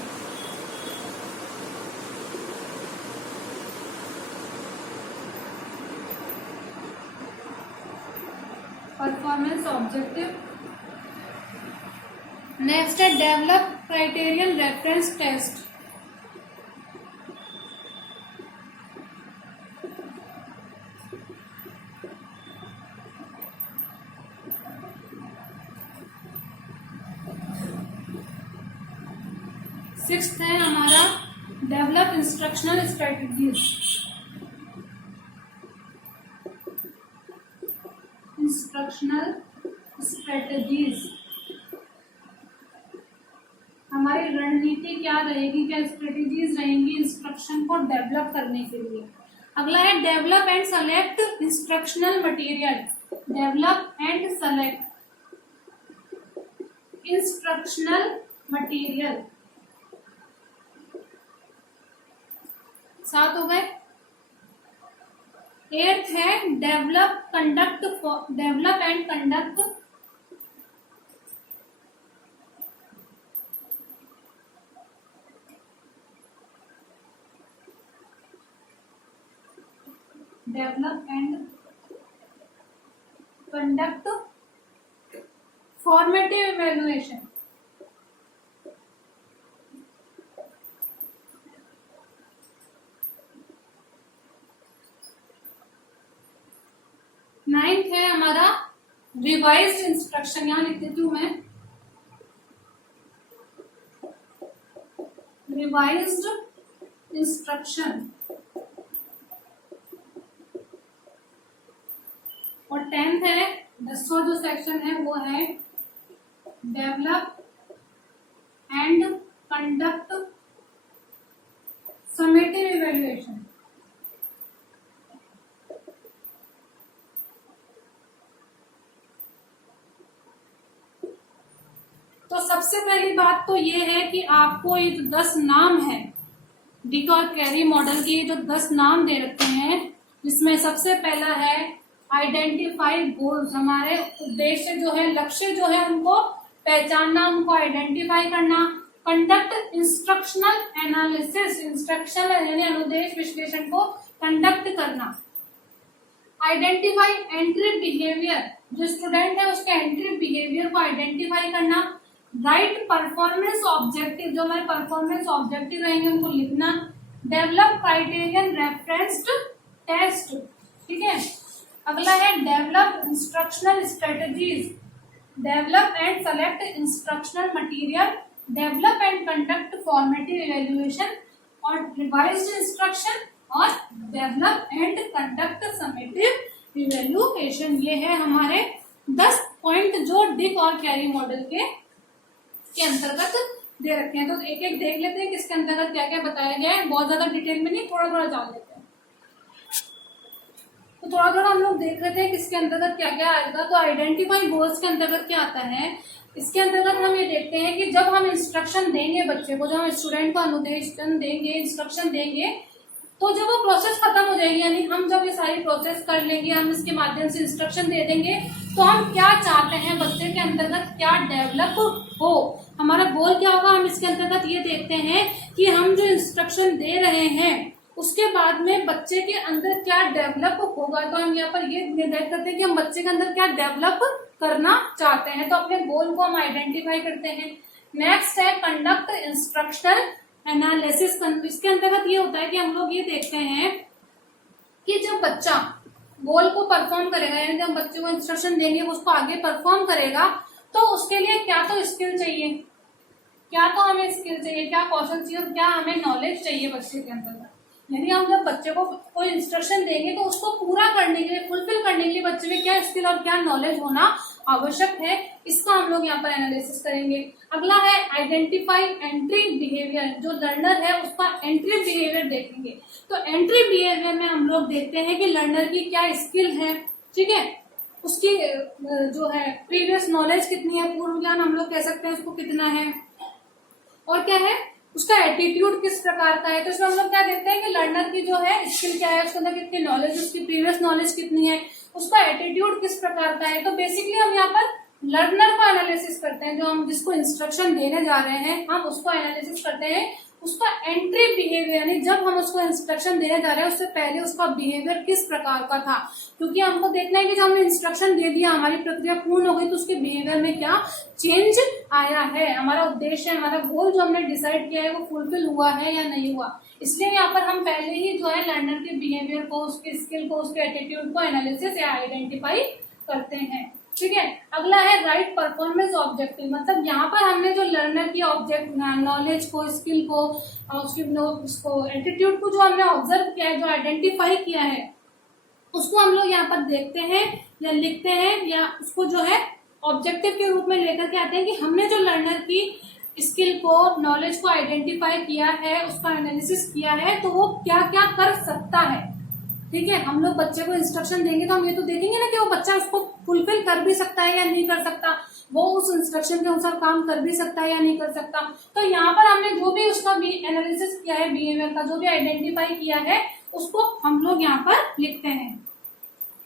Performance objective. नेक्स्ट है develop criterion reference test. Sixth है हमारा develop instructional strategies. Instructional strategies, हमारी रणनीति क्या रहेगी, क्या स्ट्रेटजीज रहेंगी इंस्ट्रक्शन को डेवलप करने के लिए। अगला है develop and select instructional material. Develop and select instructional material. 7 हो गए। 8th है develop conduct, develop and conduct develop and conduct formative evaluation. Ninth है हमारा रिवाइज्ड इंस्ट्रक्शन, यहां लिख देती हूं मैं, रिवाइज्ड इंस्ट्रक्शन। और 10th है 10वां जो सेक्शन है वो है develop and conduct summative evaluation. तो सबसे पहली बात तो ये है कि आपको ये जो 10 नाम है डिक और कैरी मॉडल के, जो 10 नाम दे रखे हैं, जिसमें सबसे पहला है आइडेंटिफाई गोल्स। हमारे उद्देश्य जो है, लक्ष्य जो है, उनको पहचानना, उनको आइडेंटिफाई करना। कंडक्ट इंस्ट्रक्शनल एनालिसिस, इंस्ट्रक्शनल यानी अनुदेश विश्लेषण को कंडक्ट करना। आइडेंटिफाई एंट्री बिहेवियर, जो स्टूडेंट है उसके एंट्री बिहेवियर को आइडेंटिफाई करना। राइट परफॉर्मेंस ऑब्जेक्टिव, जो हमारे परफॉर्मेंस ऑब्जेक्टिव रहेंगे उनको लिखना। डेवलप क्राइटेरियन रेफरेंस्ड टेस्ट, ठीक है। अगला है develop instructional strategies, develop and select instructional material, develop and conduct formative evaluation और रिवाइज्ड इंस्ट्रक्शन, और develop and conduct summative evaluation. ये है हमारे 10 पॉइंट जो डिक और कैरी मॉडल के अंतर्गत दे रखे हैं। तो एक एक देख लेते हैं किसके अंतर्गत क्या क्या बताया गया है, बहुत ज्यादा डिटेल में नहीं, थोड़ा थोड़ा जान लेते हैं। तो थोड़ा थोड़ा हम लोग देख लेते हैं किसके अंतर्गत क्या क्या आएगा। तो आइडेंटिफाई गोल्स के अंतर्गत क्या आता है, इसके अंतर्गत हम ये देखते हैं कि जब हम इंस्ट्रक्शन देंगे बच्चे को, जब हम स्टूडेंट को अनुदेशन देंगे, इंस्ट्रक्शन देंगे, तो जब वो प्रोसेस खत्म हो जाएगी, यानी हम जब ये सारी प्रोसेस कर लेंगे, हम इसके माध्यम से इंस्ट्रक्शन दे देंगे, तो हम क्या चाहते हैं बच्चे के अंतर्गत क्या डेवलप हो, हमारा गोल क्या होगा, हम इसके अंतर्गत ये देखते हैं कि हम जो इंस्ट्रक्शन दे रहे हैं उसके बाद में बच्चे के अंदर क्या डेवलप होगा। तो हम यहाँ पर ये निर्धारित करते हैं कि हम बच्चे के अंदर क्या डेवलप करना चाहते हैं, तो अपने गोल को हम आइडेंटिफाई करते हैं। नेक्स्ट है कंडक्ट इंस्ट्रक्शनल एनालिसिस। इसके अंतर्गत ये होता है कि हम लोग ये देखते हैं कि जब बच्चा गोल को परफॉर्म करेगा, यानी जब बच्चे को इंस्ट्रक्शन देंगे उसको आगे परफॉर्म करेगा, तो उसके लिए क्या तो स्किल चाहिए, क्या तो हमें स्किल चाहिए, क्या कौशल चाहिए और क्या हमें नॉलेज चाहिए बच्चे के अंदर। यानी हम जब बच्चे को कोई इंस्ट्रक्शन देंगे तो उसको पूरा करने के लिए, फुलफिल करने के लिए बच्चे में क्या स्किल और क्या नॉलेज होना आवश्यक है, इसका हम लोग यहाँ पर एनालिसिस करेंगे। अगला है आइडेंटिफाई एंट्री बिहेवियर, जो लर्नर है उसका एंट्री बिहेवियर देखेंगे। तो एंट्री बिहेवियर में हम लोग देखते हैं कि लर्नर की क्या स्किल है, ठीक है, उसकी जो है प्रीवियस नॉलेज कितनी है, पूर्व ज्ञान हम लोग कह सकते हैं उसको कितना है, और क्या है उसका एटीट्यूड किस प्रकार का है। तो इसमें हम लोग क्या देखते हैं कि लर्नर की जो है स्किल क्या है, उसके अंदर कितनी नॉलेज, उसकी प्रीवियस नॉलेज कितनी है, उसका एटीट्यूड किस प्रकार का है। तो बेसिकली हम यहाँ पर लर्नर को एनालिसिस करते हैं, जो हम जिसको इंस्ट्रक्शन देने जा रहे हैं हम उसको एनालिसिस करते हैं। उसका एंट्री बिहेवियर, यानी जब हम उसको इंस्ट्रक्शन देने जा रहे हैं उससे पहले उसका बिहेवियर किस प्रकार का था, क्योंकि हमको देखना है कि जब हमने इंस्ट्रक्शन दे दिया, हमारी प्रक्रिया पूर्ण हो गई, तो उसके बिहेवियर में क्या चेंज आया है, हमारा उद्देश्य, हमारा गोल जो हमने डिसाइड किया है वो फुलफिल हुआ है या नहीं हुआ। इसलिए यहाँ पर हम पहले ही जो है लर्नर के बिहेवियर को, उसके स्किल को, उसके एटीट्यूड को एनालिसिस या आइडेंटिफाई करते हैं, ठीक है। अगला है राइट परफॉर्मेंस ऑब्जेक्टिव, मतलब यहाँ पर हमने जो लर्नर की ऑब्जेक्ट नॉलेज को, स्किल को, उसको एटीट्यूड को जो हमने ऑब्जर्व किया है, जो आइडेंटिफाई किया है, उसको हम लोग यहाँ पर देखते हैं या लिखते हैं, या उसको जो है ऑब्जेक्टिव के रूप में लेकर के आते हैं कि हमने जो लर्नर की स्किल को, नॉलेज को आइडेंटिफाई किया है, उसका एनालिसिस किया है, तो वो क्या क्या कर सकता है, ठीक है। हम लोग बच्चे को इंस्ट्रक्शन देंगे तो हम ये तो देखेंगे ना कि वो बच्चा उसको फुलफिल कर भी सकता है या नहीं कर सकता, वो उस इंस्ट्रक्शन के अनुसार काम कर भी सकता है या नहीं कर सकता। तो यहाँ पर हमने जो भी उसका एनालिसिस किया है, बिहेवियर का जो भी आइडेंटिफाई किया है, उसको हम लोग यहाँ पर लिखते हैं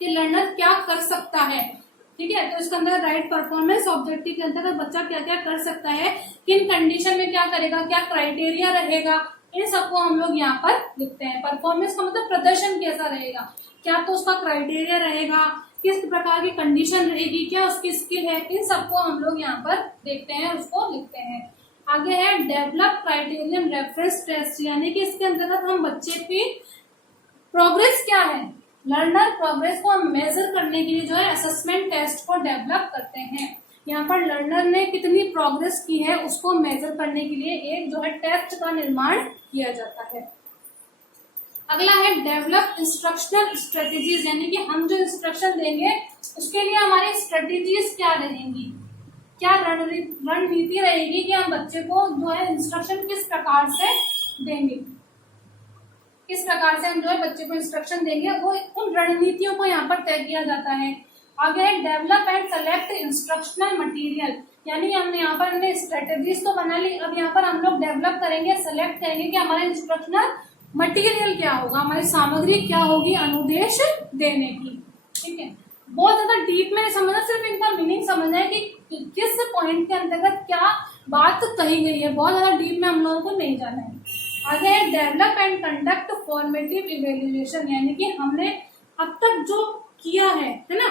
कि लर्नर क्या कर सकता है, ठीक है। तो इसके अंदर राइट परफॉर्मेंस ऑब्जेक्टिव के अंतर्गत बच्चा क्या क्या कर सकता है, किन कंडीशन में क्या करेगा, क्या क्राइटेरिया रहेगा, इन सबको हम लोग यहाँ पर लिखते हैं। परफॉर्मेंस का मतलब प्रदर्शन कैसा रहेगा, क्या तो उसका क्राइटेरिया रहेगा, किस प्रकार की कंडीशन रहेगी, क्या उसकी स्किल है, इन सबको हम लोग यहाँ पर देखते हैं, उसको लिखते हैं। आगे है डेवलप क्राइटेरियन रेफरेंस टेस्ट, यानी कि इसके अंतर्गत हम बच्चे की प्रोग्रेस क्या है, लर्नर प्रोग्रेस को हम मेजर करने के लिए जो है असेसमेंट टेस्ट को डेवलप करते हैं। यहाँ पर लर्नर ने कितनी प्रोग्रेस की है उसको मेजर करने के लिए एक जो है टेस्ट का निर्माण किया जाता है। अगला है डेवलप इंस्ट्रक्शनल स्ट्रेटेजीज, यानी कि हम जो इंस्ट्रक्शन देंगे उसके लिए हमारी स्ट्रेटेजीज क्या रहेंगी, क्या रणनीति रहेगी कि हम बच्चे को जो है इंस्ट्रक्शन किस प्रकार से देंगे, किस प्रकार से हम जो है बच्चे को इंस्ट्रक्शन देंगे, वो उन रणनीतियों को यहाँ पर तय किया जाता है। आगे है develop and select instructional material, यानी हमने यहाँ पर हमने स्ट्रेटेजीज तो बना ली, अब यहाँ पर हम लोग डेवलप करेंगे, सेलेक्ट करेंगे कि हमारा इंस्ट्रक्शनल मटेरियल क्या होगा, हमारी सामग्री क्या होगी अनुदेश देने की। ठीक है, बहुत ज्यादा डीप में नहीं समझना, सिर्फ इनका मीनिंग समझना है कि किस पॉइंट के अंतर्गत क्या बात कही गई है, बहुत ज्यादा डीप में हम लोगों को नहीं जाना है। आगे है develop and conduct formative evaluation, यानी कि हमने अब तक जो किया है ना,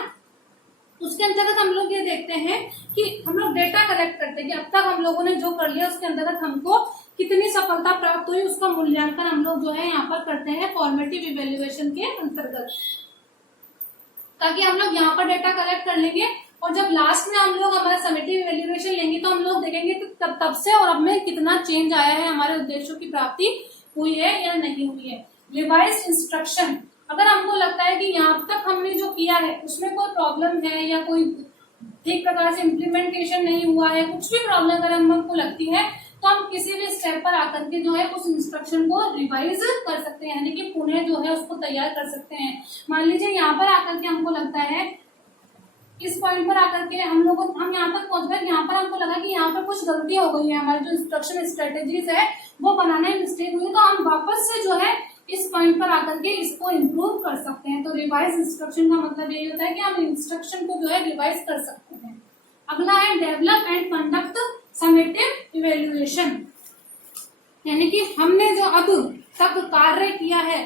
उसके अंतर्गत हम लोग ये देखते हैं कि हम लोग डेटा कलेक्ट करते हैं कि अब तक हम लोगों ने जो कर लिया उसके अंतर्गत हमको कितनी सफलता प्राप्त हुई, उसका मूल्यांकन हम लोग जो है यहाँ पर करते हैं फॉर्मेटिव इवेल्युएशन के अंतर्गत, ताकि हम लोग यहाँ पर डेटा कलेक्ट कर लेंगे और जब लास्ट में हम लोग हमारा समेटिव इवेल्युएशन लेंगे तो हम लोग देखेंगे कि तब से और अब में कितना चेंज आया है, हमारे उद्देश्यों की प्राप्ति हुई है या नहीं हुई है। रिवाइज इंस्ट्रक्शन, अगर हमको लगता है कि यहाँ तक हमने जो किया है उसमें कोई प्रॉब्लम है या कोई ठीक प्रकार से इम्प्लीमेंटेशन नहीं हुआ है, कुछ भी प्रॉब्लम अगर हमको लगती है तो हम किसी भी स्टेप पर आकर के जो है उस इंस्ट्रक्शन को रिवाइज कर सकते हैं, यानी कि पुनः जो है उसको तैयार कर सकते हैं। मान लीजिए यहाँ पर आकर के हमको लगता है, इस पॉइंट पर आकर के हम यहाँ तक पहुंच गए, यहाँ पर हमको लगा कि यहाँ पर कुछ गलती हो गई है, हमारी जो इंस्ट्रक्शन स्ट्रेटेजीज है वो बनाने में मिस्टेक हुई, तो हम वापस से जो है इस पॉइंट पर आकर के इसको इम्प्रूव कर सकते हैं। तो रिवाइज इंस्ट्रक्शन का मतलब यही होता है कि हम इंस्ट्रक्शन को जो है रिवाइज कर सकते हैं। अगला है develop and conduct summative evaluation, यानी कि हमने जो अब तक कार्य किया है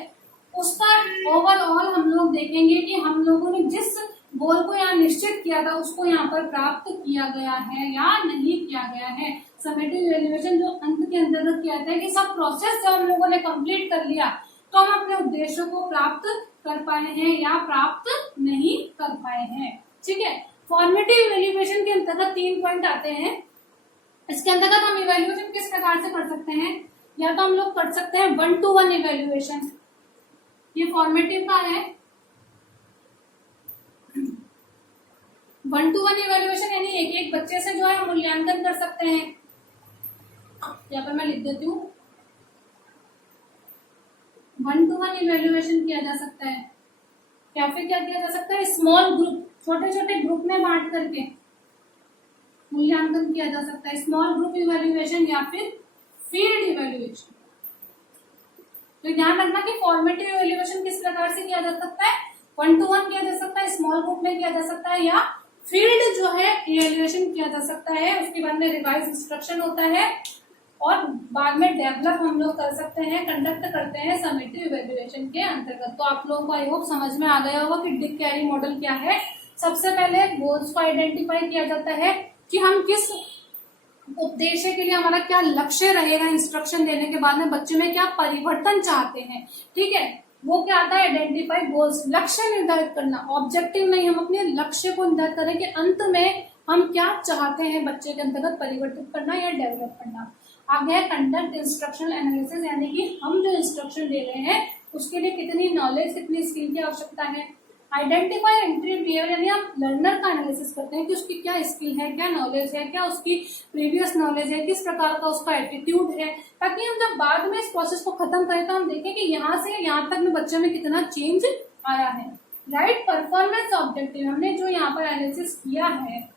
उसका ओवरऑल हम लोग देखेंगे कि हम लोगों ने जिस गोल को यहाँ निश्चित किया था उसको यहाँ पर प्राप्त किया गया है या नहीं किया गया है। समेटिव इवेल्युएशन जो अंत के अंतर्गत किया था कि सब प्रोसेस जब हम लोगों ने कंप्लीट कर लिया तो हम अपने उद्देश्यों को प्राप्त कर पाए हैं या प्राप्त नहीं कर पाए हैं। ठीक है, फॉर्मेटिव इवेल्युएशन के अंतर्गत 3 पॉइंट आते हैं। इसके अंतर्गत हम इवेल्युएशन किस प्रकार से कर सकते हैं, या तो हम लोग कर सकते हैं 1-to-1 इवेल्युएशन, ये फॉर्मेटिव का है 1-to-1 इवेल्युएशन, यानी एक एक बच्चे से जो है मूल्यांकन कर सकते हैं। यहाँ पर मैं लिख देती हूँ 1-to-1 इवेल्युएशन किया जा सकता है, या फिर क्या किया जा सकता है स्मॉल ग्रुप, छोटे छोटे ग्रुप में बांट करके मूल्यांकन किया जा सकता है, स्मॉल ग्रुप इवेल्युएशन या फिर फील्ड इवेल्युएशन। तो ध्यान रखना कि फॉर्मेटिव इवेल्युएशन किस प्रकार से किया जा सकता है, 1-to-1 किया जा सकता है, स्मॉल ग्रुप में किया जा सकता है, या फील्ड जो है इवेल्युएशन किया जा सकता है। उसके बाद में रिवाइज इंस्ट्रक्शन होता है और बाद में डेवलप हम लोग कर सकते हैं, कंडक्ट करते हैं समेटिव इवेल्युएशन के अंतर्गत। तो आप लोगों को आई होप समझ में आ गया होगा कि डिक कैरी मॉडल क्या है। सबसे पहले गोल्स को आइडेंटिफाई किया जाता है कि हम किस उद्देश्य के लिए, हमारा क्या लक्ष्य रहेगा, इंस्ट्रक्शन देने के बाद में बच्चे में क्या परिवर्तन चाहते हैं। ठीक है, वो क्या आता है आइडेंटिफाई गोल्स, लक्ष्य निर्धारित करना, ऑब्जेक्टिव नहीं, हम अपने लक्ष्य को निर्धारित करें कि अंत में हम क्या चाहते हैं बच्चे के अंतर्गत परिवर्तित करना या डेवलप करना। आगे है कंडक्ट इंस्ट्रक्शनल एनालिसिस, यानी कि हम जो इंस्ट्रक्शन दे रहे हैं उसके लिए कितनी नॉलेज, कितनी स्किल की आवश्यकता है। आइडेंटिफाई एंट्री बिहेवियर, यानी आप लर्नर का एनालिसिस करते हैं कि उसकी क्या स्किल है, क्या नॉलेज है, क्या उसकी प्रीवियस नॉलेज है, किस प्रकार का उसका एटीट्यूड है, ताकि हम जब बाद में इस प्रोसेस को खत्म करें तो हम देखें कि यहाँ से यहाँ तक में बच्चे में कितना चेंज आया है। राइट परफॉर्मेंस ऑब्जेक्टिव, हमने जो यहाँ पर एनालिसिस किया है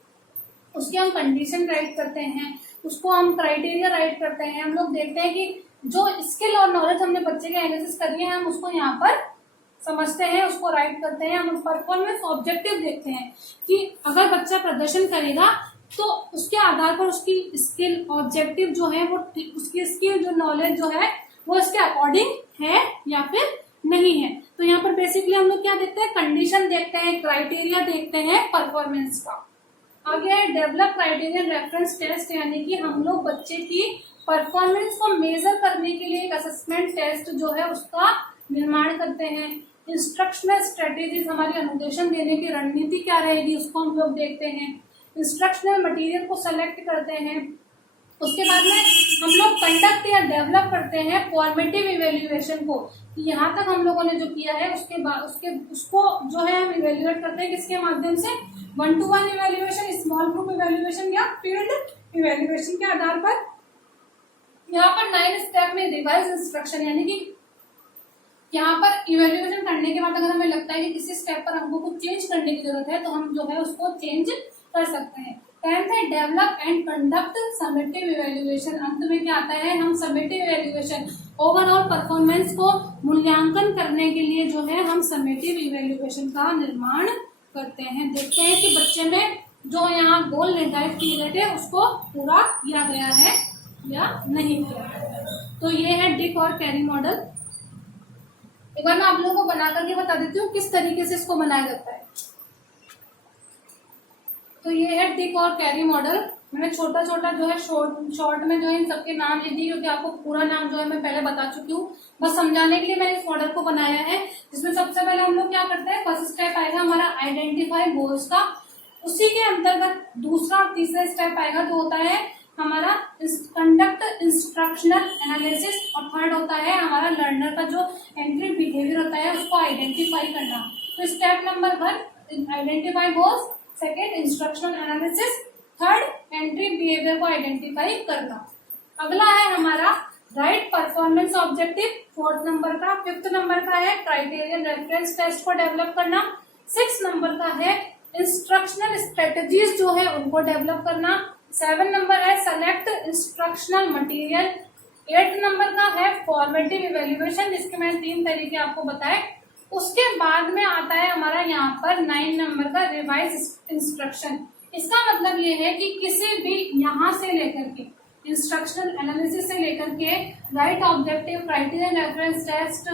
उसकी हम कंडीशन राइट करते हैं, उसको हम क्राइटेरिया राइट करते हैं। हम लोग देखते हैं कि जो स्किल और नॉलेज हमने बच्चे के एनालिसिस करी है हम उसको यहाँ पर समझते हैं, उसको राइट करते हैं। हम परफॉर्मेंस ऑब्जेक्टिव देखते हैं कि अगर बच्चा प्रदर्शन करेगा तो उसके आधार पर उसकी स्किल ऑब्जेक्टिव जो है वो उसकी स्किल जो नॉलेज जो है वो इसके अकॉर्डिंग है या फिर नहीं है। तो यहाँ पर बेसिकली हम लोग क्या देखते हैं, कंडीशन देखते हैं, क्राइटेरिया देखते हैं परफॉर्मेंस का। आगे है डेवलप क्राइटेरिया रेफरेंस टेस्ट, यानी कि हम लोग बच्चे की परफॉर्मेंस को मेजर करने के लिए एक असेसमेंट टेस्ट जो है उसका निर्माण करते हैं। इंस्ट्रक्शनल स्ट्रेटेजीज, हमारी अनुदेशन देने की रणनीति क्या रहेगी उसको हम लोग देखते हैं। इंस्ट्रक्शनल मटेरियल को सेलेक्ट करते हैं। उसके बाद में हम लोग कंडक्ट या डेवलप करते हैं फॉर्मेटिव इवेल्युएशन को। यहाँ तक हम लोगों ने जो किया है उसके बाद उसको जो है हम इवेल्युएट करते हैं किसके माध्यम से, 1-to-1 evaluation, small group evaluation या फील्ड इवेल्युएशन के आधार पर। यहाँ पर 9 स्टेप में रिवाइज इंस्ट्रक्शन, यानी कि यहाँ पर इवेल्युएशन करने के बाद अगर हमें लगता है कि किसी स्टेप पर हमको कुछ चेंज करने की जरूरत है तो हम जो है उसको चेंज कर सकते हैं। 10th है develop and conduct summative evaluation. अंत में क्या आता है, हम समेटिव इवेल्युएशन ओवरऑल परफॉर्मेंस को मूल्यांकन करने के लिए जो है हम समेटिव इवेल्युएशन का निर्माण करते हैं। देखते हैं कि बच्चे में जो यहाँ गोल निर्धारित किए गए थे उसको पूरा किया गया है या नहीं किया गया। तो ये है डिक और कैरी मॉडल। एक बार मैं आप लोगों को बना करके बता देती हूँ किस तरीके से इसको बनाया जाता है। तो ये है डिक और कैरी मॉडल। मैंने छोटा छोटा जो है शॉर्ट में जो है इन सबके नाम लिख दिए क्योंकि आपको पूरा नाम जो है मैं पहले बता चुकी हूँ। बस समझाने के लिए मैंने इस मॉडल को बनाया है, जिसमें सबसे पहले हम लोग क्या करते हैं, फर्स्ट स्टेप आएगा हमारा आइडेंटिफाई गोल्स का। उसी के अंतर्गत दूसरा और तीसरा स्टेप आएगा जो होता है हमारा कंडक्ट इंस्ट्रक्शनल एनालिसिस, और थर्ड होता है हमारा लर्नर का जो एंट्री बिहेवियर होता है उसको आइडेंटिफाई करना। तो step number 1 identify goals, second instructional analysis, third entry behaviour को आइडेंटिफाई करना। अगला है हमारा right performance objective, fourth number का। फिफ्थ नंबर का है क्राइटेरियन रेफरेंस टेस्ट को डेवलप करना। 6 नंबर का है इंस्ट्रक्शनल स्ट्रेटेजीज जो है उनको डेवलप करना। 7 नंबर है सेलेक्ट इंस्ट्रक्शनल मटेरियल। 8 नंबर का है फॉर्मेटिव इवेल्युएशन, जिसके मैंने 3 तरीके आपको बताए। उसके बाद में आता है हमारा यहाँ पर 9 नंबर का रिवाइज इंस्ट्रक्शन। इसका मतलब ये है कि किसी भी यहाँ से लेकर के इंस्ट्रक्शनल एनालिसिस से लेकर के write objective, criterion reference test,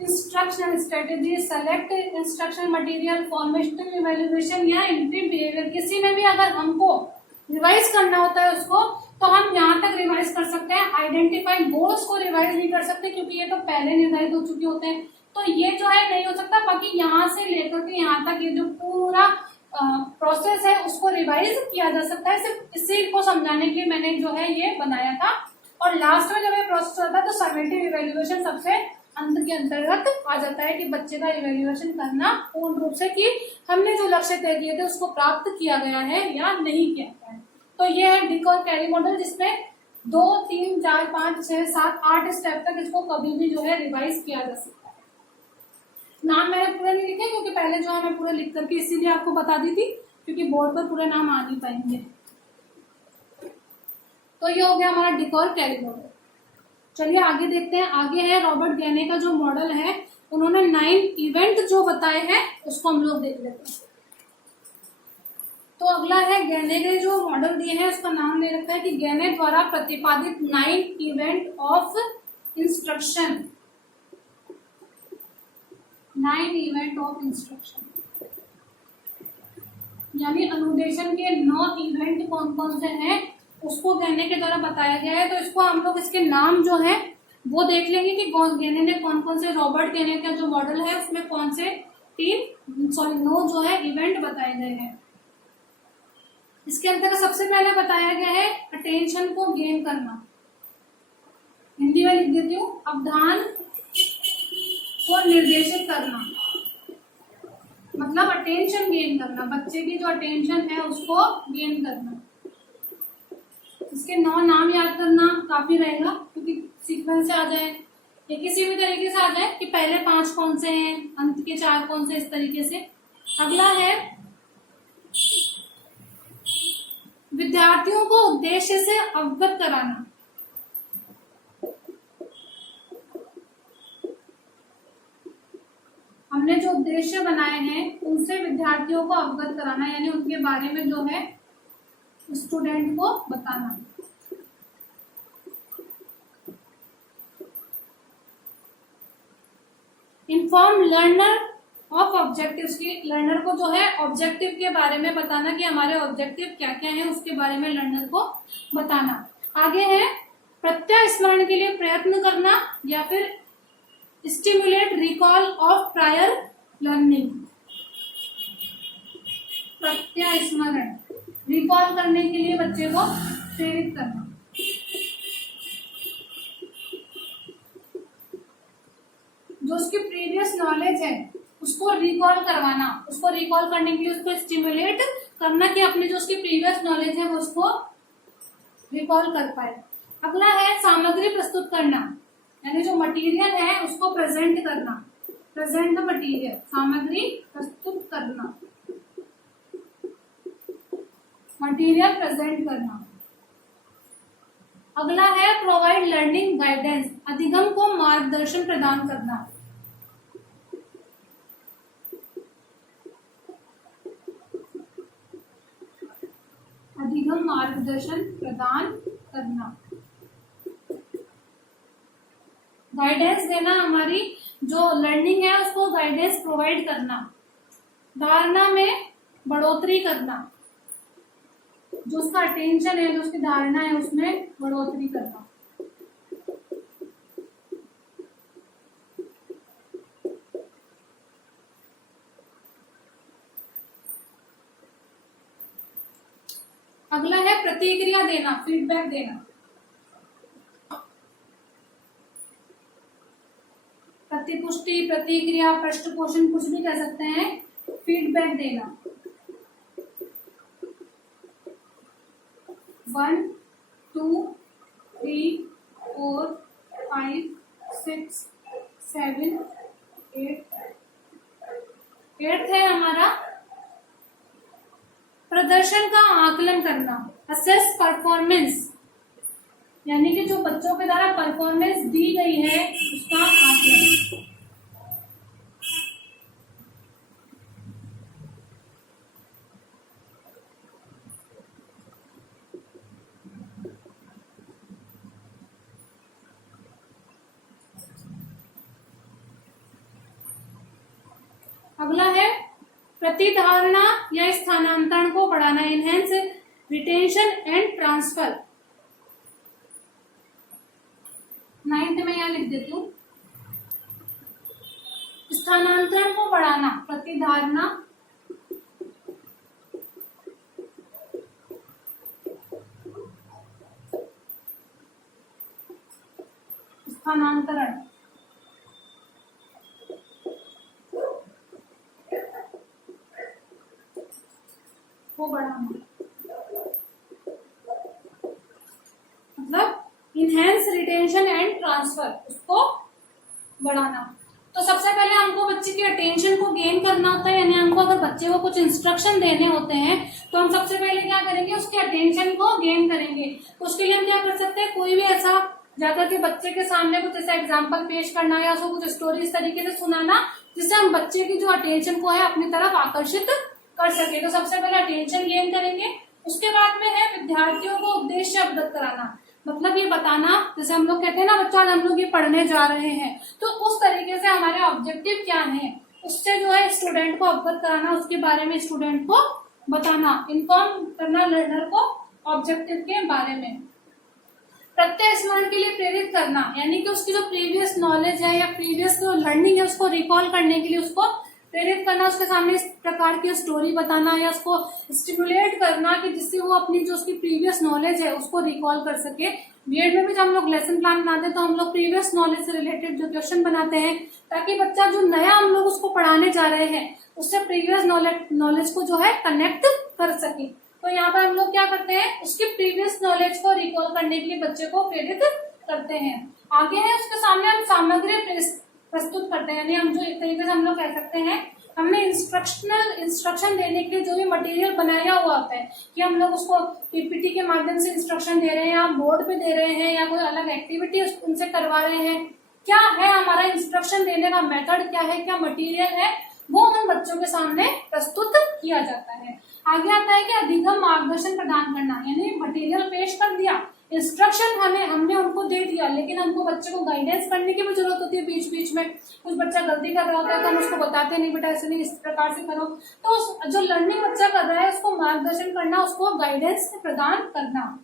instructional strategy, select instruction material, formative evaluation या एंट्री बिहेवियर, किसी में भी अगर हमको रिवाइज करना होता है उसको तो हम यहाँ तक रिवाइज कर सकते हैं। आइडेंटिफाई गोल्स को रिवाइज नहीं कर सकते क्योंकि ये तो पहले निर्धारित हो चुके होते हैं, तो ये जो है नहीं हो सकता। बाकी यहाँ से लेकर के यहाँ तक ये जो पूरा प्रोसेस है उसको रिवाइज किया जा सकता है। सिर्फ इसी को समझाने के लिए मैंने जो है ये बनाया था। और लास्ट में जब ये प्रोसेस होता है तो समेटिव इवेल्युएशन सबसे अंत के अंतर्गत आ जाता है कि बच्चे का इवेल्युएशन करना पूर्ण रूप से कि हमने जो लक्ष्य तय किए थे उसको प्राप्त किया गया है या नहीं किया गया है। तो ये है डिक और कैरी मॉडल, जिसमें 2, 3, 4, 5, 6, 7, 8 स्टेप तक इसको कभी भी जो है रिवाइज किया जा सकता है। नाम मैंने पूरे नहीं लिखे क्योंकि पहले जो है मैं पूरे लिख करके इसीलिए आपको बता दी थी क्योंकि बोर्ड पर पूरे नाम आ नहीं पाएंगे। तो ये हो गया हमारा डिक और कैरी मॉडल। चलिए आगे देखते हैं। आगे है रॉबर्ट गैने का जो मॉडल है, उन्होंने 9 इवेंट जो बताए हैं उसको हम लोग देख लेते हैं। तो अगला है गैने के जो मॉडल दिए हैं उसका नाम दे रखा है कि गैने द्वारा प्रतिपादित 9 event of instruction. 9 event of instruction यानी अनुदेशन के 9 इवेंट कौन कौन से हैं उसको गैने के द्वारा बताया गया है। तो इसको हम लोग इसके नाम जो है वो देख लेंगे कि गैने ने कौन कौन से, रॉबर्ट गैने का जो मॉडल है उसमें कौन से 9 जो है इवेंट बताए गए हैं। इसके अंतर्गत सबसे पहले बताया गया है अटेंशन को गेन करना। हिंदी में लिख देती हूँ, अवधान को निर्देशित करना, मतलब अटेंशन गेन करना, बच्चे की जो अटेंशन है उसको गेन करना। इसके 9 नाम याद करना काफी रहेगा क्योंकि सीक्वेंस से आ जाए या किसी भी तरीके से आ जाए कि पहले 5 कौन से हैं, अंत के 4 कौन से, इस तरीके से। अगला है विद्यार्थियों को उद्देश्य से अवगत कराना। हमने जो उद्देश्य बनाए हैं उनसे विद्यार्थियों को अवगत कराना यानी उनके बारे में जो है स्टूडेंट को बताना। इन्फॉर्म लर्नर ऑफ ऑब्जेक्टिव्स की, लर्नर को जो है ऑब्जेक्टिव के बारे में बताना कि हमारे ऑब्जेक्टिव क्या क्या हैं उसके बारे में लर्नर को बताना। आगे है प्रत्यय स्मरण के लिए प्रयत्न करना या फिर stimulate recall of prior learning. प्रत्यय स्मरण रिकॉल करने के लिए बच्चे को प्रेरित करना। जो उसकी प्रीवियस नॉलेज है उसको रिकॉल करवाना, उसको रिकॉल करने के लिए उसको स्टिमुलेट करना कि अपनी जो उसकी प्रीवियस नॉलेज है वो उसको रिकॉल कर पाए। अगला है सामग्री प्रस्तुत करना, यानी जो मटेरियल है उसको प्रेजेंट करना, प्रेजेंट द मटेरियल, सामग्री प्रस्तुत करना, मटेरियल प्रेजेंट करना। अगला है प्रोवाइड लर्निंग गाइडेंस, अधिगम को मार्गदर्शन प्रदान करना। अधिगम मार्गदर्शन प्रदान करना, गाइडेंस देना, हमारी जो लर्निंग है उसको गाइडेंस प्रोवाइड करना। धारणा में बढ़ोतरी करना, जो उसका अटेंशन है, जो उसकी धारणा है उसमें बढ़ोतरी करना। अगला है प्रतिक्रिया देना, फीडबैक देना। प्रतिपुष्टि, प्रतिक्रिया, पृष्ठ पोषण कुछ भी कह सकते हैं, फीडबैक देना। 1 2 3 4 5 6 7 8 है हमारा प्रदर्शन का आकलन करना, असेस परफॉर्मेंस, यानी कि जो बच्चों के द्वारा परफॉर्मेंस दी गई है उसका आकलन। अगला है प्रतिधारणा या स्थानांतरण को बढ़ाना, enhance retention and transfer. 9th में यहां लिख देती हूँ, स्थानांतरण को बढ़ाना, प्रतिधारणा, स्थानांतरण, को बढ़ाना, मतलब इनहेंस रिटेंशन एंड ट्रांसफर, उसको बढ़ाना। तो सबसे पहले हमको बच्चे की अटेंशन को गेन करना होता है, यानी हमको अगर बच्चे को कुछ इंस्ट्रक्शन देने होते हैं तो हम सबसे पहले क्या करेंगे, उसके अटेंशन को गेन करेंगे। तो उसके लिए हम क्या कर सकते हैं, कोई भी ऐसा जाकर के बच्चे के सामने कुछ ऐसा एग्जाम्पल पेश करना या उसको कुछ स्टोरी इस तरीके से सुनाना जिससे हम बच्चे की जो अटेंशन को है अपनी तरफ आकर्षित कर सके। तो सबसे पहले अटेंशन गेन करेंगे। उसके बाद में है विद्यार्थियों को उद्देश्य अवगत कराना, मतलब ये बताना, जैसे हम लोग कहते हैं ना बच्चा आज हम लोग ये पढ़ने जा रहे हैं, तो उस तरीके से हमारे ऑब्जेक्टिव क्या है उससे जो है स्टूडेंट को अवगत कराना, उसके बारे में स्टूडेंट को बताना, इन्फॉर्म करना लर्नर को ऑब्जेक्टिव के बारे में। प्रत्यय स्मरण के लिए प्रेरित करना, यानी कि उसकी जो प्रीवियस नॉलेज है या प्रीवियस जो लर्निंग है उसको रिकॉल करने के लिए उसको प्रेरित करना, उसके सामने इस प्रकार की स्टोरी बताना या उसको स्टिमुलेट करना कि जिससे वो अपनी जो उसकी प्रीवियस नॉलेज है उसको रिकॉल कर सके। बीएड में भी जब हम लोग लेसन प्लान बनाते हैं तो हम लोग प्रीवियस नॉलेज से रिलेटेड जो क्वेश्चन बनाते हैं ताकि बच्चा जो नया हम लोग उसको पढ़ाने जा रहे हैं उससे प्रीवियस नॉलेज को जो है कनेक्ट कर सके। तो यहाँ पर हम लोग क्या करते हैं, उसकी प्रीवियस नॉलेज को रिकॉल करने के लिए बच्चे को प्रेरित करते हैं। आगे है उसके सामने हम सामग्री प्रस्तुत करते हैं, यानी हम जो एक तरीके से हम लोग कह सकते हैं हमने इंस्ट्रक्शन देने के लिए जो भी मटेरियल बनाया हुआ होता है कि हम लोग उसको पीपीटी के माध्यम से इंस्ट्रक्शन दे रहे हैं या बोर्ड पे दे रहे हैं या कोई अलग एक्टिविटी उनसे करवा रहे हैं, क्या है हमारा इंस्ट्रक्शन देने का मेथड, क्या है, क्या मटेरियल है, वो उन बच्चों के सामने प्रस्तुत किया जाता है। आगे आता है कि अधिगम मार्गदर्शन प्रदान करना, यानी मटेरियल पेश कर दिया, इंस्ट्रक्शन हमने उनको दे दिया, लेकिन हमको बच्चे को गाइडेंस करने की भी जरूरत होती है। बीच बीच में कुछ बच्चा गलती कर रहा होता है तो हम उसको बताते नहीं बेटा ऐसे नहीं इस प्रकार से करो। तो जो लर्निंग बच्चा कर रहा है उसको मार्गदर्शन करना, उसको गाइडेंस प्रदान करना,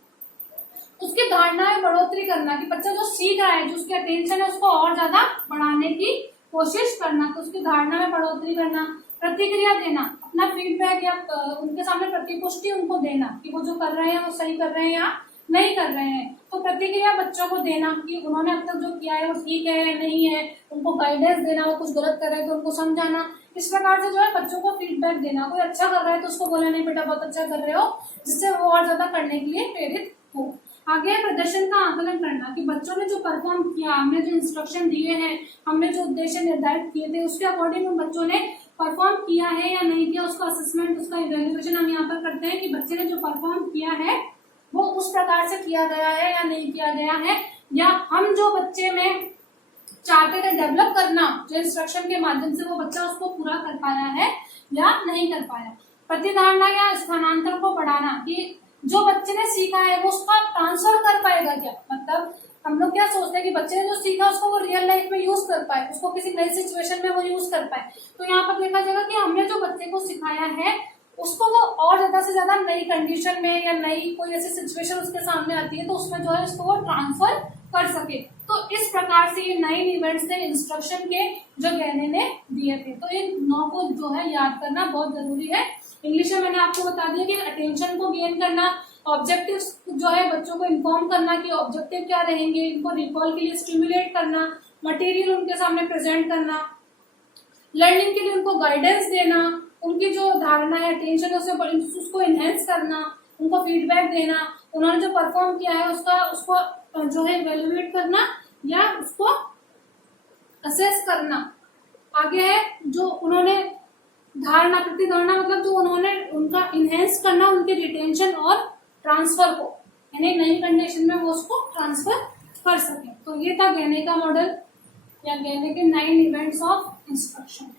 उसकी धारणा में बढ़ोतरी करना कि बच्चा जो सीख रहा है, जो उसकी अटेंशन है उसको और ज्यादा बढ़ाने की कोशिश करना, तो उसकी धारणा में बढ़ोतरी करना। प्रतिक्रिया देना, अपना फीडबैक या उनके सामने प्रतिपुष्टि उनको देना कि वो जो कर रहे हैं वो सही कर रहे हैं या नहीं कर रहे हैं। तो प्रतिक्रिया बच्चों को देना कि उन्होंने अब तक जो किया है वो ठीक है या नहीं है, उनको गाइडेंस देना, वो कुछ गलत कर रहे हैं तो उनको समझाना। इस प्रकार से जो है बच्चों को फीडबैक देना, कोई अच्छा कर रहा है तो उसको बोला नहीं बेटा बहुत अच्छा कर रहे हो, जिससे वो और ज्यादा करने के लिए प्रेरित हो। आगे है प्रदर्शन का आकलन करना, कि बच्चों ने जो परफॉर्म किया, हमने जो इंस्ट्रक्शन दिए हैं, हमने जो उद्देश्य निर्धारित किए थे उसके अकॉर्डिंग उन बच्चों ने परफॉर्म किया है या नहीं किया, उसका असेसमेंट, उसका इवेल्युएशन हम यहाँ पर करते हैं कि बच्चे ने जो परफॉर्म किया है वो उस प्रकार से किया गया है या नहीं किया गया है, या हम जो बच्चे में चाहते थे डेवलप करना जो इंस्ट्रक्शन के माध्यम से, वो बच्चा उसको पूरा कर पाया है या नहीं कर पाया। प्रतिधारणा या स्थानांतरण को बढ़ाना, कि जो बच्चे ने सीखा है वो उसका ट्रांसफर कर पाएगा क्या, मतलब हम लोग क्या सोचते हैं कि बच्चे ने जो सीखा उसको वो रियल लाइफ में यूज कर पाए, उसको किसी नई सिचुएशन में वो यूज कर पाए। तो यहाँ पर देखा जाएगा कि हमने जो बच्चे को सिखाया है उसको वो और ज्यादा से ज्यादा नई कंडीशन में या नई कोई ऐसी सिचुएशन उसके सामने आती है तो उसमें जो है उसको वो ट्रांसफर कर सके। तो इस प्रकार से ये 9 इवेंट्स थे इंस्ट्रक्शन के जो गहने ने दिए थे। तो इन 9 को जो है याद करना बहुत जरूरी है। इंग्लिश में मैंने आपको बता दिया कि अटेंशन को गेन करना, ऑब्जेक्टिव्स जो है बच्चों को इन्फॉर्म करना कि ऑब्जेक्टिव क्या रहेंगे, इनको रिकॉल के लिए स्टिमुलेट करना, मटेरियल उनके सामने प्रेजेंट करना, लर्निंग के लिए उनको गाइडेंस देना, उनकी जो धारणा है अटेंशन उसको इनहेंस करना, उनको फीडबैक देना, उन्होंने जो परफॉर्म किया है उसको जो है इवेल्युएट करना या उसको असेस करना। आगे है जो उन्होंने धारणा, प्रतिधारणा मतलब जो उन्होंने उनका इनहेंस करना, उनके रिटेंशन और ट्रांसफर को, यानी नई कंडीशन में वो उसको ट्रांसफर कर सके। तो ये था गहने का मॉडल या गहने के 9 इवेंट्स ऑफ इंस्ट्रक्शन।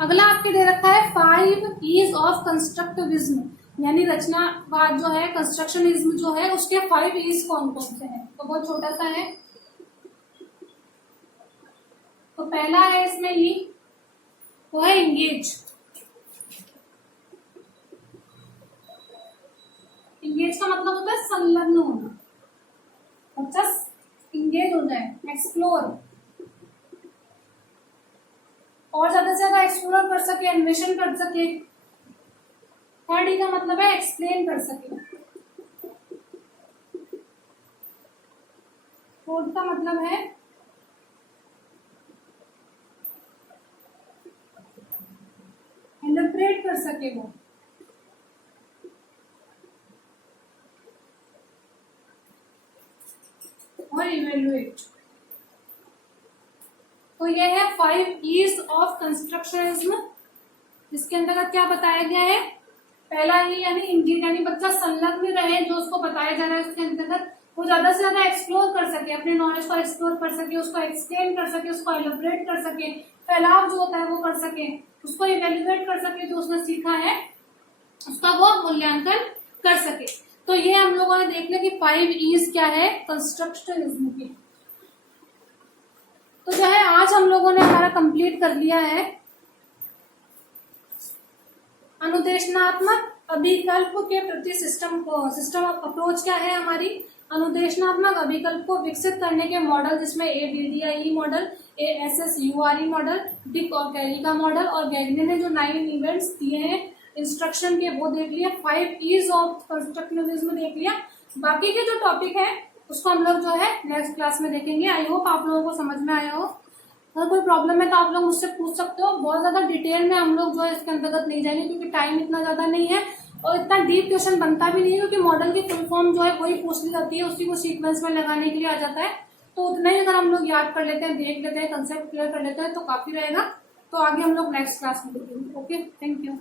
अगला आपके दे रखा है 5 E's ऑफ कंस्ट्रक्टिविज्म, यानी रचनावाद जो है, कंस्ट्रक्शनिज्म जो है उसके 5 E's कौन कौन से हैं। तो बहुत छोटा सा है। तो पहला है इसमें ई, वो है इंगेज। इंगेज का मतलब होता है संलग्न होना, बच्चा इंगेज हो जाए, एक्सप्लोर, और ज्यादा से ज्यादा एक्सप्लोर कर सके, अन्वेषण कर सके। थर्ड ई का मतलब है एक्सप्लेन कर सके। फोर्थ का मतलब है इंटरप्रेट कर सके वो। और इवेल्युएट। तो ये है 5 E's ऑफ कंस्ट्रक्शनिज्म, जिसके अंतर्गत क्या बताया गया है। पहला ही यानी इंगेज, यानी बच्चा संलग्न रहे, जो उसको बताया जा रहा है उसके अंतर्गत वो ज्यादा से ज्यादा एक्सप्लोर कर सके, अपने नॉलेज को एक्सप्लोर कर सके, उसको एक्सप्लेन कर सके, उसको एलिब्रेट कर सके, फैलाव जो होता है वो कर सके, उसको इवेल्युएट कर सके, जो उसने सीखा है उसका वो मूल्यांकन कर सके। तो ये हम लोगों ने देख लिया कि 5 E's क्या है कंस्ट्रक्शनिज्म की। तो जो है आज हम लोगों ने हमारा कंप्लीट कर लिया है अनुदेशनात्मक अभिकल्प के प्रति सिस्टम अप्रोच क्या है हमारी। अनुदेशनात्मक अभिकल्प को विकसित करने के मॉडल, जिसमें ADDIE model, ASSURE model, Dick और कैरी का मॉडल, और गैगने ने जो 9 इवेंट्स दिए हैं इंस्ट्रक्शन के वो देख लिया। 5 E's ऑफ कंस्ट्रक्टिविज्म देख लिया। बाकी के जो टॉपिक है उसको हम लोग जो है नेक्स्ट क्लास में देखेंगे। आई होप आप लोगों को समझ में आया हो। अगर कोई प्रॉब्लम है तो आप लोग मुझसे पूछ सकते हो। बहुत ज्यादा डिटेल में हम लोग जो है इसके अंतर्गत नहीं जाएंगे क्योंकि टाइम इतना ज्यादा नहीं है और इतना डीप क्वेश्चन बनता भी नहीं है, क्योंकि मॉडल की फुल फॉर्म जो है वही पूछ ली जाती है, उसी को सीक्वेंस में लगाने के लिए आ जाता है। तो उतना ही अगर हम लोग याद कर लेते हैं, देख लेते हैं, कंसेप्ट क्लियर कर लेते हैं तो काफी रहेगा। तो आगे हम लोग नेक्स्ट क्लास में देखेंगे। Okay, thank you.